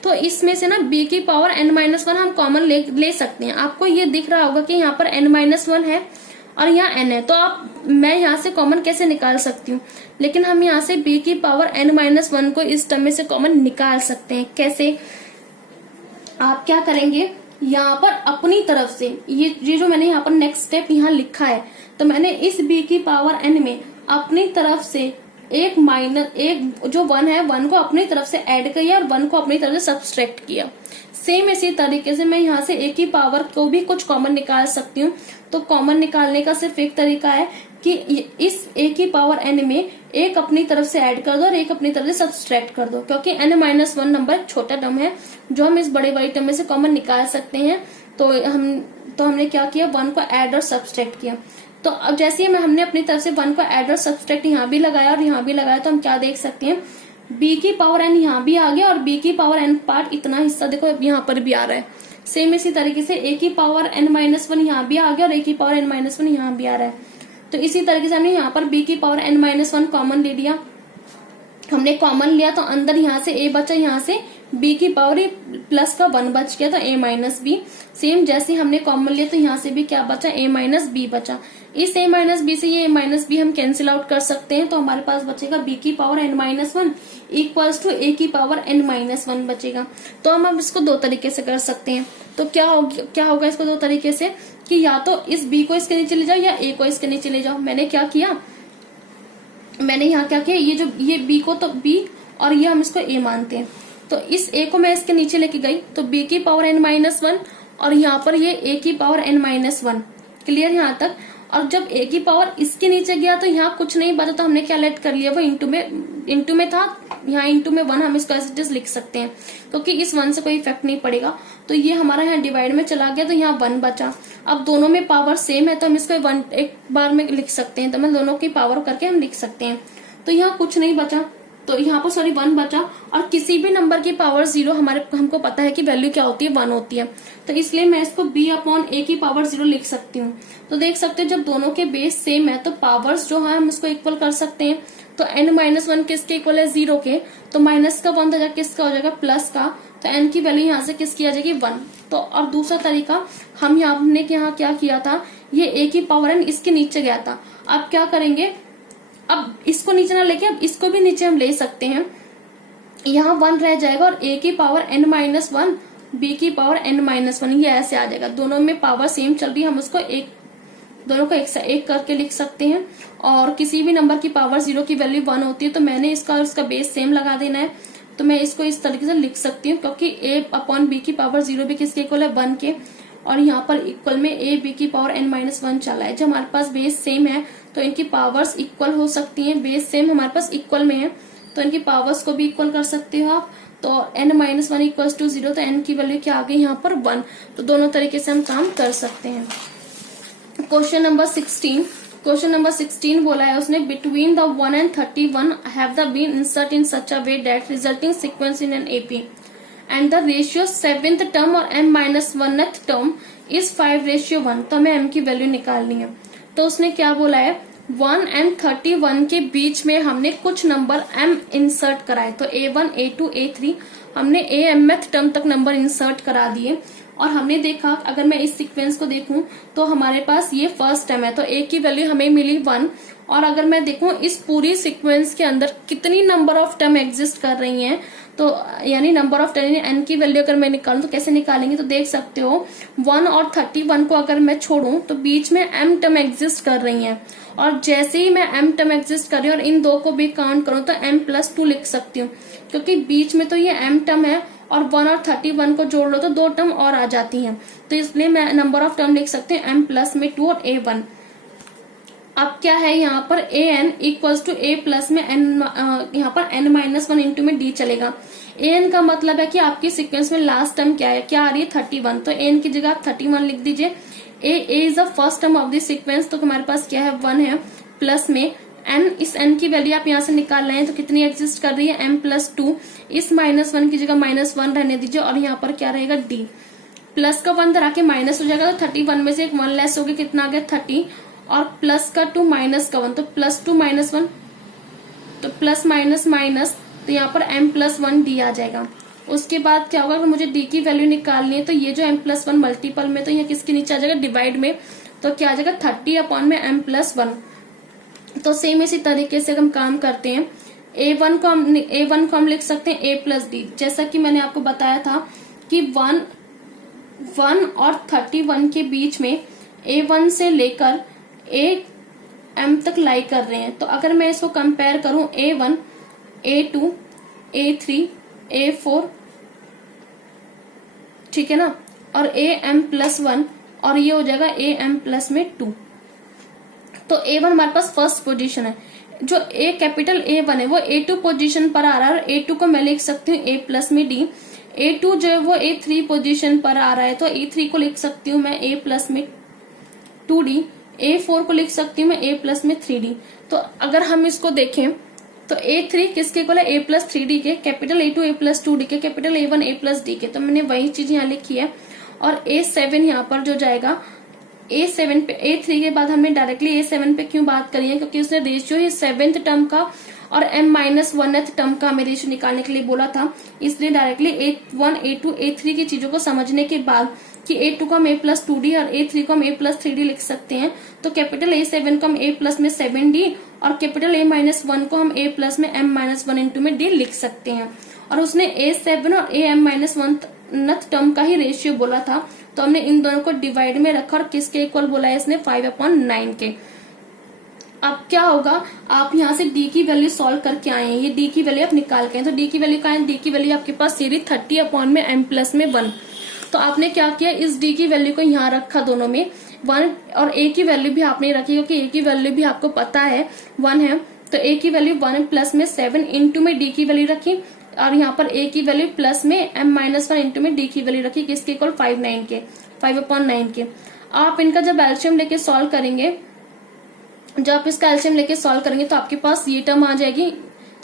तो इसमें से ना बी की पावर एन माइनस वन हम कॉमन ले सकते हैं। आपको ये दिख रहा होगा कि यहाँ पर एन माइनस वन है और यहाँ एन है, तो मैं यहाँ से कॉमन कैसे निकाल सकती हूँ, लेकिन हम यहाँ से बी की पावर एन माइनस वन को इस टर्म में से कॉमन निकाल सकते हैं। कैसे, आप क्या करेंगे, यहाँ पर अपनी तरफ से ये जो मैंने यहाँ पर नेक्स्ट स्टेप यहाँ लिखा है, तो मैंने इस बी की पावर एन में अपनी तरफ से एक जो वन है, वन को अपनी तरफ से ऐड किया और वन को अपनी तरफ से सब्सट्रैक्ट किया। सेम इसी तरीके से मैं यहाँ से ए की पावर को भी कुछ कॉमन निकाल सकती हूँ। तो कॉमन निकालने का सिर्फ एक तरीका है कि इस ए की पावर एन में एक अपनी तरफ से ऐड कर दो और एक अपनी तरफ से सब्सट्रैक्ट कर दो, क्योंकि एन माइनस वन नंबर छोटा टर्म है जो हम इस बड़े वाली टर्म में से कॉमन निकाल सकते हैं। तो हमने क्या किया, वन को ऐड और सब्सट्रैक्ट किया। तो अब जैसे ही हमने अपनी तरफ से वन को ऐड और सब्सट्रैक्ट यहाँ भी लगाया और यहाँ भी लगाया, तो हम क्या देख सकते हैं, बी की पावर एन यहाँ भी आ गया और बी की पावर एन पार्ट इतना हिस्सा देखो यहाँ पर भी आ रहा है। सेम इसी तरीके से ए की पावर एन माइनस वन यहाँ भी आ गया और ए की पावर एन माइनस वन यहाँ भी आ रहा है। तो इसी तरीके से हमने यहाँ पर बी की power n minus one common ले लिया। हमने कॉमन लिया तो अंदर यहाँ से ए बचा, यहाँ से बी की पावर प्लस का वन बच गया तो ए माइनस बी। सेम जैसे हमने कॉमन लिया तो यहाँ से भी क्या बचा, ए माइनस बी बचा। इस ए माइनस बी से ये ए माइनस बी हम कैंसिल आउट कर सकते हैं, तो हमारे पास बचेगा बी की power n minus one equals to a की पावर एन माइनस वन बचेगा। तो हम अब इसको दो तरीके से कर सकते हैं। तो क्या होगा इसको दो तरीके से, कि या तो इस बी को इसके नीचे ले जाओ या ए को इसके नीचे ले जाओ। मैंने क्या किया, मैंने यहाँ क्या किया, ये बी को तो बी और ये हम इसको ए मानते हैं, तो इस ए को मैं इसके नीचे लेके गई तो बी की पावर एन माइनस वन और यहाँ पर ये ए की power n minus one. Clear यहाँ तक। और जब ए की पावर इसके नीचे गया तो यहाँ कुछ नहीं बचा, तो हमने क्या लेट कर लिया, वो इंटू में था, यहाँ इंटू में वन हम इसको एज इट इज लिख सकते हैं क्योंकि इस वन से कोई इफेक्ट नहीं पड़ेगा। तो ये हमारा यहाँ डिवाइड में चला गया तो यहाँ वन बचा। अब दोनों में पावर सेम है तो हम इसको वन एक बार में लिख सकते हैं, तो मैं दोनों की पावर करके हम लिख सकते हैं। तो यहाँ कुछ नहीं बचा, तो यहाँ पर सॉरी वन बचा, और किसी भी नंबर की पावर जीरो हमको पता है कि वैल्यू क्या होती है, वन होती है, तो इसलिए मैं इसको b अपॉन ए की पावर जीरो लिख सकती हूँ। तो देख सकते हैं जब दोनों के बेस सेम है तो पावर्स जो है हम इसको इक्वल कर सकते हैं। तो n माइनस वन किसके इक्वल है, जीरो के, तो माइनस का वन तो किसका हो जाएगा, प्लस का, तो n की वैल्यू यहाँ से किसकी आ जाएगी, वन। तो और दूसरा तरीका हमने यहाँ क्या किया था, ये a की पावर n इसके नीचे गया था। अब क्या करेंगे, अब इसको नीचे ना लेके अब इसको भी नीचे हम ले सकते हैं, यहाँ वन रह जाएगा और a की power n minus one b की पावर n माइनस वन, ये ऐसे आ जाएगा। दोनों में पावर सेम चल रही है, हम उसको दोनों को एक करके लिख सकते हैं। और किसी भी नंबर की पावर जीरो की वैल्यू वन होती है तो मैंने इसका बेस सेम लगा देना है, तो मैं इसको इस तरीके से लिख सकती हूँ क्योंकि a अपॉन बी की पावर जीरो भी किसके इक्वल है, वन के, और यहाँ पर इक्वल में a b की पावर n माइनस वन चला है। जब हमारे पास बेस सेम है तो इनकी पावर्स इक्वल हो सकती हैं, बेस सेम हमारे पास इक्वल में है तो इनकी पावर्स को भी इक्वल कर सकते हो आप। तो n minus one equals to zero, तो n की वैल्यू क्या आ गई यहाँ पर, वन। तो दोनों तरीके से हम काम कर सकते हैं। क्वेश्चन नंबर 16 बोला है उसने, between the 1 and 31 have the been insert in such a way that resulting sequence in an AP and the ratio 7th term और m minus 1th term is 5:1। तो हमें m की वैल्यू निकालनी है। तो उसने क्या बोला है, 1 and 31 के बीच में हमने कुछ नंबर m इंसर्ट कराए, तो A1 A2 A3 हमने mth टर्म तक नंबर इंसर्ट करा दिए। और हमने देखा अगर मैं इस सीक्वेंस को देखूं तो हमारे पास ये फर्स्ट टर्म है तो a की वैल्यू हमें मिली 1। और अगर मैं देखूं इस पूरी सीक्वेंस के अंदर कितनी नंबर ऑफ टर्म एग्जिस्ट कर रही हैं, तो यानी नंबर ऑफ टर्म n की वैल्यू अगर मैं निकालूं तो कैसे निकालेंगे, तो देख सकते हो 1 और 31 को अगर मैं छोड़ूं तो बीच में m टर्म एग्जिस्ट कर रही हैं, और जैसे ही मैं m टर्म एग्जिस्ट कर रही हूँ और इन दो को भी काउंट करूं तो m+2 लिख सकती हूँ, क्योंकि बीच में तो ये m टर्म है और 1 और 31 को जोड़ लो तो दो टर्म और आ जाती हैं, तो इसलिए मैं नंबर ऑफ टर्म लिख सकते हैं m+ में 2 और a1। अब क्या है यहाँ पर a n equals to a plus में एन, यहाँ पर एन माइनस वन इंटू में डी चलेगा। ए एन का मतलब है कि आपकी सीक्वेंस में लास्ट टर्म क्या है, क्या आ रही है 31, तो ए एन की जगह आप 31 लिख दीजिए। A is the first term of the sequence, तो हमारे पास क्या है 1 है, प्लस में एन, इस एन की वैल्यू आप यहाँ से निकाल रहे हैं तो कितनी एग्जिस्ट कर रही है एम प्लस 2, इस -1 की जगह -1 रहने दीजिए और यहाँ पर क्या रहेगा डी, प्लस का 1 धरा के माइनस हो जाएगा तो 31 में से एक 1 लेस हो गया, कितना आ गया 30, और प्लस का 2 माइनस का 1, तो +2 -1, तो प्लस माइनस माइनस, तो यहाँ पर m प्लस 1 डी आ जाएगा। उसके बाद क्या होगा, अगर मुझे d की वैल्यू निकालनी है तो ये जो m प्लस 1 मल्टीपल में, तो ये किसके नीचे आ जाएगा डिवाइड में, तो क्या आ जाएगा 30 अपॉन में m प्लस 1। तो सेम इसी तरीके से हम काम करते हैं। a1 को हम लिख सकते हैं a प्लस डी, जैसा कि मैंने आपको बताया था कि 1 और 31 के बीच में a1 से लेकर m तक लाई कर रहे हैं। तो अगर मैं इसको कंपेयर करूं a1, a2, a3, a4, ठीक है ना, और am प्लस 1, और ये हो जाएगा am प्लस में 2। तो a1 हमारे पास फर्स्ट पोजीशन है, जो a कैपिटल A1 है वो A2 पोजीशन पर आ रहा है, और A2 को मैं लिख सकती हूँ a प्लस में d। A2 जो है वो A3 पोजीशन पर आ रहा है, तो A3 को लिख सकती हूँ मैं a प्लस में 2d। A4 को लिख सकती हूँ मैं a प्लस में 3d। तो अगर हम इसको देखें तो A3 किसके इक्वल है a प्लस 3d के, capital A2 a plus 2d के, capital A1 a plus d के, तो मैंने वही चीज यहाँ लिखी है। और A7 यहाँ पर जो जाएगा A7 पे, A3 के बाद हमने डायरेक्टली A7 पे क्यों बात करी है, क्योंकि उसने रेशियो ही 7th टर्म का और m-1th टर्म का हमें रेशियो निकालने के लिए बोला था, इसलिए डायरेक्टली A1 A2 A3 की चीजों को समझने के बाद कि A2 को हम a प्लस 2d और A3 को हम a प्लस 3d लिख सकते हैं, तो कैपिटल A7 को हम a प्लस में 7d और कैपिटल A-1 को हम a प्लस में m-1 इंटू में d लिख सकते हैं। और उसने A7 और am-1th टर्म का ही रेशियो बोला था, तो हमने इन दोनों को डिवाइड में रखा और किसके इक्वल बोला है इसने 5/9 के। अब क्या होगा, आप यहाँ से d की वैल्यू सॉल्व करके आए हैं, ये d की वैल्यू आप निकाल के आए, तो d की वैल्यू का है, d की वैल्यू आपके पास सीधी 30 अपॉन में m प्लस में 1। तो आपने क्या किया, इस d की वैल्यू को यहाँ रखा दोनों में 1, और a की वैल्यू भी आपने रखी क्योंकि a की वैल्यू भी आपको पता है 1 है, तो a की वैल्यू 1 प्लस में 7 इंटू में d की वैल्यू रखी, और यहाँ पर a की वैल्यू प्लस में m-1 इंटू में d की वैल्यू रखी, किसके इक्वल 5/9 के। आप इनका जब एल्शियम लेके सॉल्व करेंगे, जब आप इसका एल्शियम लेके सॉल्व करेंगे तो आपके पास ये टर्म आ जाएगी,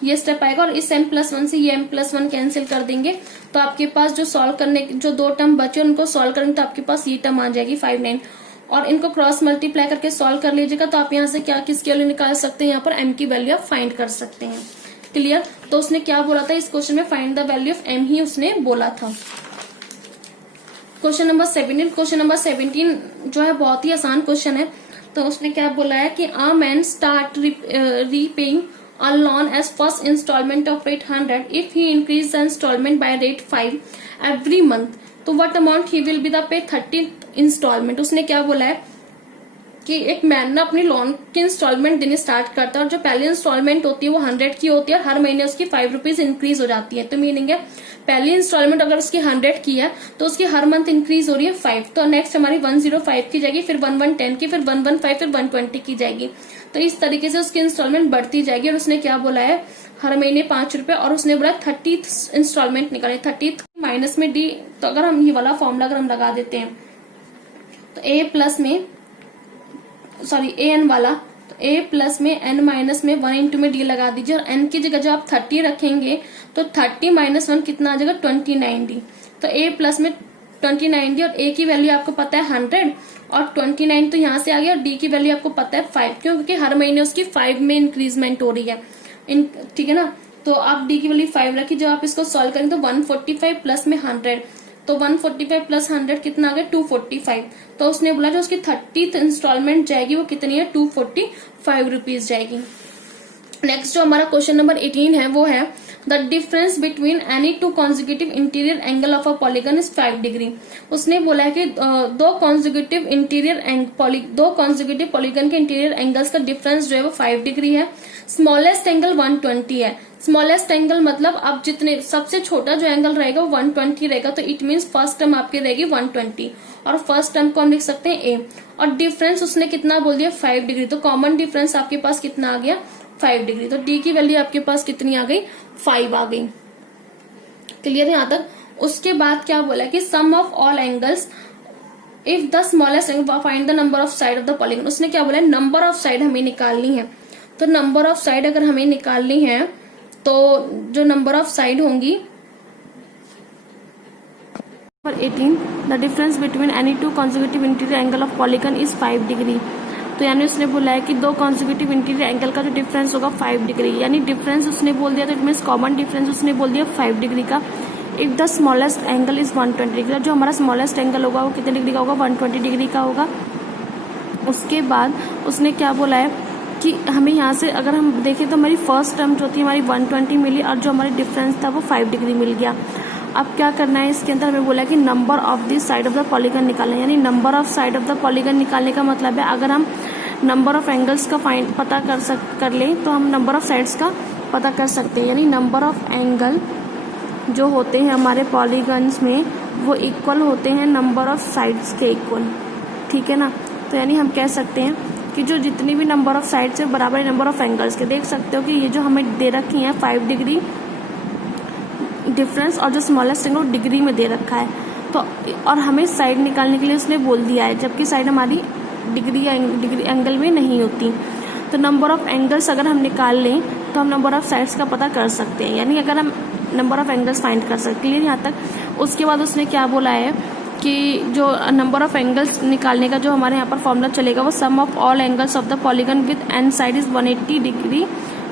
ये स्टेप आएगा, और इस m प्लस 1 से ये m प्लस 1 कैंसिल कर देंगे, तो आपके पास जो सॉल्व करने जो 2 टर्म बचे उनको सॉल्व करेंगे तो आपके पास ये टर्म आ जाएगी 5/9, और इनको क्रॉस मल्टीप्लाई करके सॉल्व कर लीजिएगा, तो आप यहाँ से क्या किसकी वैल्यू निकाल सकते हैं, यहाँ पर m की वैल्यू आप फाइंड कर सकते हैं। क्लियर। तो उसने क्या बोला था इस क्वेश्चन में, find the value of m ही उसने बोला था। क्वेश्चन नंबर 17 जो है बहुत ही आसान क्वेश्चन है। तो उसने क्या बोला है कि a man start repaying a loan as first installment of rate 100 if he increase the installment by rate 5 every month, तो what amount he will be the pay 30th installment। उसने क्या बोला है कि एक मैन ना अपनी लोन की इंस्टॉलमेंट देनी स्टार्ट करता है, और जो पहली इंस्टॉलमेंट होती है वो 100 की होती है, और हर महीने उसकी 5 रुपीज इंक्रीज हो जाती है। तो मीनिंग है पहली इंस्टॉलमेंट अगर उसकी 100 की है तो उसकी हर मंथ इंक्रीज हो रही है 5, तो नेक्स्ट हमारी 105 की जाएगी, फिर 1110 की, फिर 115, फिर 120 की जाएगी। तो इस तरीके से उसकी इंस्टॉलमेंट बढ़ती जाएगी। और उसने क्या बोला है, हर महीने 5 रुपए, और उसने बोला 30th इंस्टॉलमेंट निकाले, 30th माइनस में डी। तो अगर हम ये वाला फॉर्मूला अगर हम लगा देते हैं तो a प्लस में ए एन वाला, तो a प्लस में n माइनस में 1 इंटू में d लगा दीजिए, और n की जगह जब आप 30 रखेंगे तो 30 माइनस 1 कितना आ जाएगा 29d। तो a प्लस में 29d, और a की वैल्यू आपको पता है 100 और 29 तो यहाँ से आ गया, और d की वैल्यू आपको पता है 5, क्यों, क्योंकि हर महीने उसकी 5 में इंक्रीजमेंट हो रही है, ठीक है ना। तो आप d की वैल्यू 5 रखिए, जब आप इसको सॉल्व करेंगे तो 145 प्लस में 100, तो 145 प्लस 100 कितना आ गया 245। तो उसने बोला जो उसकी 30th इंस्टॉलमेंट जाएगी वो कितनी है 245 रुपीज जाएगी। नेक्स्ट जो हमारा क्वेश्चन नंबर 18 है वो है the difference between any two consecutive interior angle of a polygon is 5 degree. उसने बोला है कि दो कॉन्जिक्यूटिव पॉलीगन के इंटीरियर एंगल्स का डिफरेंस जो है वो 5 डिग्री है। स्मॉलेस्ट एंगल 120 है। स्मॉलेस्ट एंगल मतलब अब जितने सबसे छोटा जो एंगल रहेगा वो 120 रहेगा, तो इट मीन्स फर्स्ट टर्म आपकी रहेगी 120 और फर्स्ट टर्म को हम लिख सकते हैं ए। और डिफरेंस उसने कितना बोल दिया 5 डिग्री, तो कॉमन डिफरेंस आपके पास कितना आ गया 5 डिग्री। तो डी की वैल्यू आपके पास कितनी आ गई 5 आ गई। क्लियर है यहाँ तक। उसके बाद क्या बोला कि sum of all angles if the smallest angle find the number of side of the polygon. उसने क्या बोला नंबर ऑफ साइड हमें निकालनी है, तो नंबर ऑफ साइड अगर हमें निकालनी है तो जो नंबर ऑफ साइड होंगी 18 the difference between any two consecutive interior angle of polygon is 5 degree. तो यानी उसने बोला है कि दो कॉन्जिक्यूटिव इंटीरियर एंगल का जो डिफरेंस होगा 5 डिग्री, यानी डिफरेंस उसने बोल दिया तो इट मीन्स कॉमन डिफरेंस उसने बोल दिया 5 डिग्री का। If the smallest angle is 120 degree, जो हमारा स्मॉलेस्ट एंगल होगा वो कितने डिग्री का होगा 120 डिग्री का होगा। उसके बाद उसने क्या बोला है कि हमें यहाँ से अगर हम देखें तो हमारी फर्स्ट टर्म जो थी हमारी 120 मिली और जो हमारी डिफरेंस था वो 5 डिग्री मिल गया। अब क्या करना है इसके अंदर हमें बोला कि number of the side of the polygon निकालना है, यानी number of side of the polygon निकालने का मतलब है अगर हम नंबर ऑफ एंगल्स का पता कर लें तो हम नंबर ऑफ साइड्स का पता कर सकते हैं। यानी नंबर ऑफ एंगल जो होते हैं हमारे पॉलीगन्स में वो इक्वल होते हैं नंबर ऑफ साइड्स के इक्वल, ठीक है ना। तो यानी हम कह सकते हैं कि जो जितनी भी नंबर ऑफ साइड्स है बराबर है नंबर ऑफ एंगल्स के। देख सकते हो कि ये जो हमें दे रखी है 5 डिग्री डिफरेंस और जो स्मॉलेस्ट एंगल डिग्री में दे रखा है। तो और हमें साइड निकालने के लिए उसने बोल दिया है, जबकि साइड हमारी डिग्री एंगल में नहीं होती। तो नंबर ऑफ एंगल्स अगर हम निकाल लें तो हम नंबर ऑफ साइड्स का पता कर सकते हैं, यानी अगर हम नंबर ऑफ एंगल्स फाइंड कर सकते हैं। यहाँ तक उसके बाद उसने क्या बोला है कि जो नंबर ऑफ एंगल्स निकालने का जो हमारे यहाँ पर फॉर्मूला चलेगा वो sum of all angles of the polygon with n side is 180 degree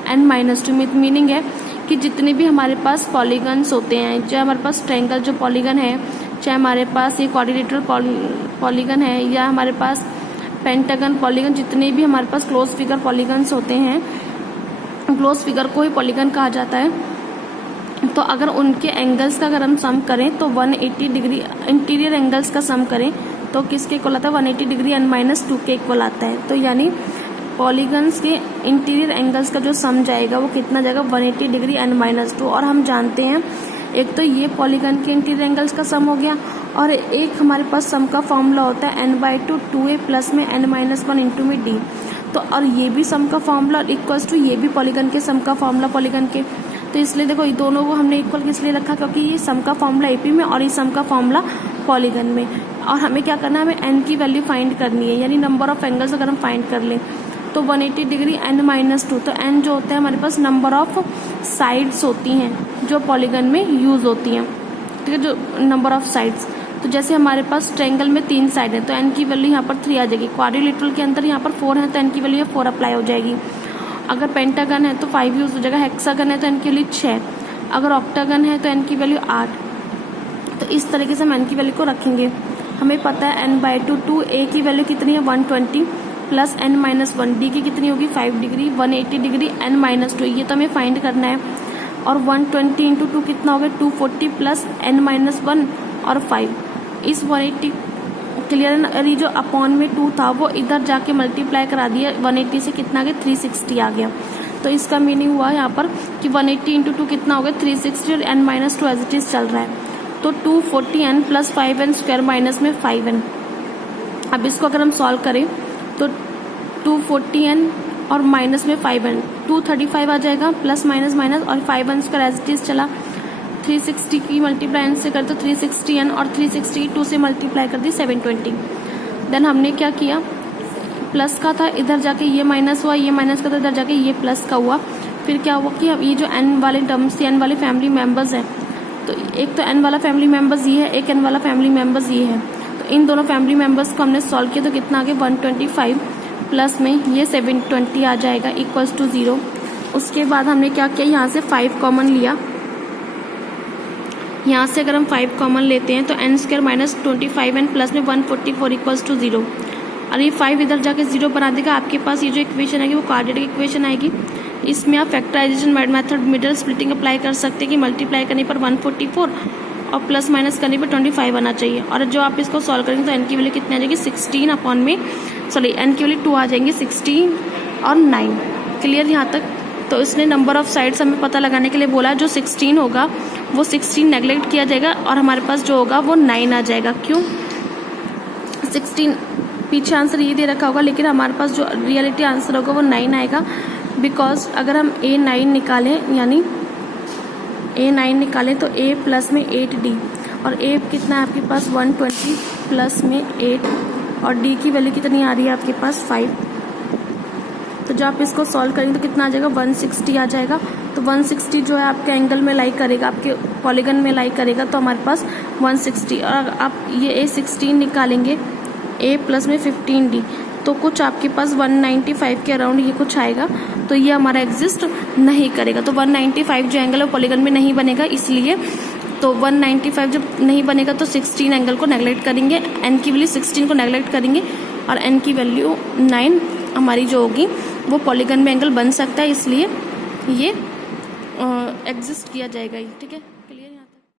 n -2। Meaning है कि जितने भी हमारे पास पॉलीगन्स होते हैं, चाहे हमारे पास ट्रायंगल जो पॉलीगन है, चाहे हमारे पास ये क्वाड्रिलेटरल पॉलीगन है या हमारे पास पेंटागन पॉलीगन, जितने भी हमारे पास क्लोज फिगर पॉलीगन्स होते हैं, क्लोज फिगर को ही पॉलीगन कहा जाता है। तो अगर उनके एंगल्स का अगर हम सम करें तो 180 डिग्री इंटीरियर एंगल्स का सम करें तो किसके इक्वल आता है 180 डिग्री n -2 के इक्वल आता है। तो यानी पॉलीगन्स के इंटीरियर एंगल्स का जो सम जाएगा वो कितना जाएगा 180 डिग्री n -2। और हम जानते हैं एक तो ये पॉलीगन के इंटीरियर एंगल्स का सम हो गया और एक हमारे पास सम का फॉर्मूला होता है n/2 2a प्लस में n -1 इंटू में d। तो और ये भी सम का फॉर्मूला इक्वल्स टू ये भी पॉलीगन के सम का फॉर्मूला पॉलीगन के। तो इसलिए देखो ये दोनों को हमने इक्वल किस लिए रखा, क्योंकि ये सम का फॉर्मूला एपी में और ये सम का फॉर्मूला पॉलीगन में। और हमें क्या करना है, हमें एन की वैल्यू फाइंड करनी है, यानी नंबर ऑफ एंगल्स अगर हम फाइंड कर लें तो 180 डिग्री n -2। तो n जो होता है हमारे पास नंबर ऑफ साइड्स होती हैं जो पॉलीगन में यूज होती हैं, ठीक है, जो नंबर ऑफ साइड्स। तो जैसे हमारे पास ट्रायंगल में 3 साइड है तो n की वैल्यू यहाँ पर 3 आ जाएगी। क्वाड्रिलेटरल के अंदर यहाँ पर 4 है तो n की वैल्यू 4 अप्लाई हो जाएगी। अगर पेंटागन है तो 5 यूज हो जाएगा। हेक्सागन है तो n की वैल्यू 6। अगर ऑक्टागन है तो n की वैल्यू 8। तो इस तरीके से हम n की वैल्यू को रखेंगे। हमें पता है n/2 2a की वैल्यू कितनी है 120 प्लस n -1 d की कितनी होगी 5 डिग्री 180 डिग्री n -2, ये तो हमें फाइंड करना है। और 120 इंटू 2 कितना हो गया 240 प्लस n -1 और 5। इस 180 क्लियर, ये जो अपॉन में 2 था वो इधर जाके मल्टीप्लाई करा दिया 180 से, कितना आ गया 360 आ गया। तो इसका मीनिंग हुआ यहाँ पर कि 180 इंटू 2 कितना हो गया 360 और n -2 एज इट इज चल रहा है। तो 240n plus 5n square minus में 5n। अब इसको अगर हम सॉल्व करें तो 240n और माइनस में 5n 235 आ जाएगा, प्लस माइनस माइनस और 5n square as it is चला। 360 की मल्टीप्लाई n से कर तो 360n और 360 की 2 से मल्टीप्लाई कर दी 720। देन हमने क्या किया, प्लस का था इधर जाके ये माइनस हुआ, ये माइनस का था इधर जाके ये प्लस का हुआ। फिर क्या हुआ कि अब ये जो n वाले टर्म्स n वाले फैमिली मेंबर्स हैं, तो एक तो n वाला फैमिली मेंबर्स ये है, एक n वाला फैमिली मेंबर्स ये है। तो इन दोनों फैमिली मेंबर्स को हमने सॉल्व किया तो कितना आ गया 125 प्लस में ये 720 आ जाएगा इक्वल्स टू 0। उसके बाद हमने क्या किया, यहाँ से 5 कॉमन लिया। यहाँ से अगर हम 5 कॉमन लेते हैं तो n square minus 25n plus में 144 इक्वल्स टू 0। और ये 5 इधर जाके 0 बना देगा। आपके पास ये जो इक्वेशन आएगी वो क्वाड्रेटिक इक्वेशन आएगी। इसमें आप factorization method middle splitting apply कर सकते हैं कि मल्टीप्लाई करने पर 144 और प्लस माइनस करने पर 25 आना चाहिए। और जो आप इसको सॉल्व करेंगे तो एन की वैल्यू कितनी आ जाएगी 16 अपॉन में एन की वैल्यू 2 आ जाएंगे 16 और 9। क्लियर यहाँ तक? तो इसने नंबर ऑफ साइड्स हमें पता लगाने के लिए बोला, जो 16 होगा वो 16 नेगलेक्ट किया जाएगा और हमारे पास जो होगा वो 9 आ जाएगा। क्यों 16 पीछे आंसर ये दे रखा होगा, लेकिन हमारे पास जो रियलिटी आंसर होगा वो 9 आएगा। बिकॉज अगर हम A9 निकालें, यानी A9 निकालें तो A प्लस में 8D और A कितना है आपके पास 120 प्लस में 8 और D की वैल्यू कितनी आ रही है आपके पास 5। तो जब आप इसको सॉल्व करेंगे तो कितना आ जाएगा 160 आ जाएगा। तो 160 जो है आपके एंगल में लाई करेगा, आपके पॉलीगन में लाई करेगा, तो हमारे पास 160। और आप ये A16 निकालेंगे A प्लस में 15D तो कुछ आपके पास 195 के अराउंड ये कुछ आएगा। तो ये हमारा एग्जिस्ट नहीं करेगा। तो 195 जो एंगल है पॉलीगन में नहीं बनेगा, इसलिए तो 195 जब नहीं बनेगा तो 16 एंगल को नेगलेक्ट करेंगे, एन की वैल्यू 16 को नेगलेक्ट करेंगे और एन की वैल्यू 9 हमारी जो होगी वो पॉलीगन में एंगल बन सकता है, इसलिए ये एग्जिस्ट किया जाएगा। ठीक है।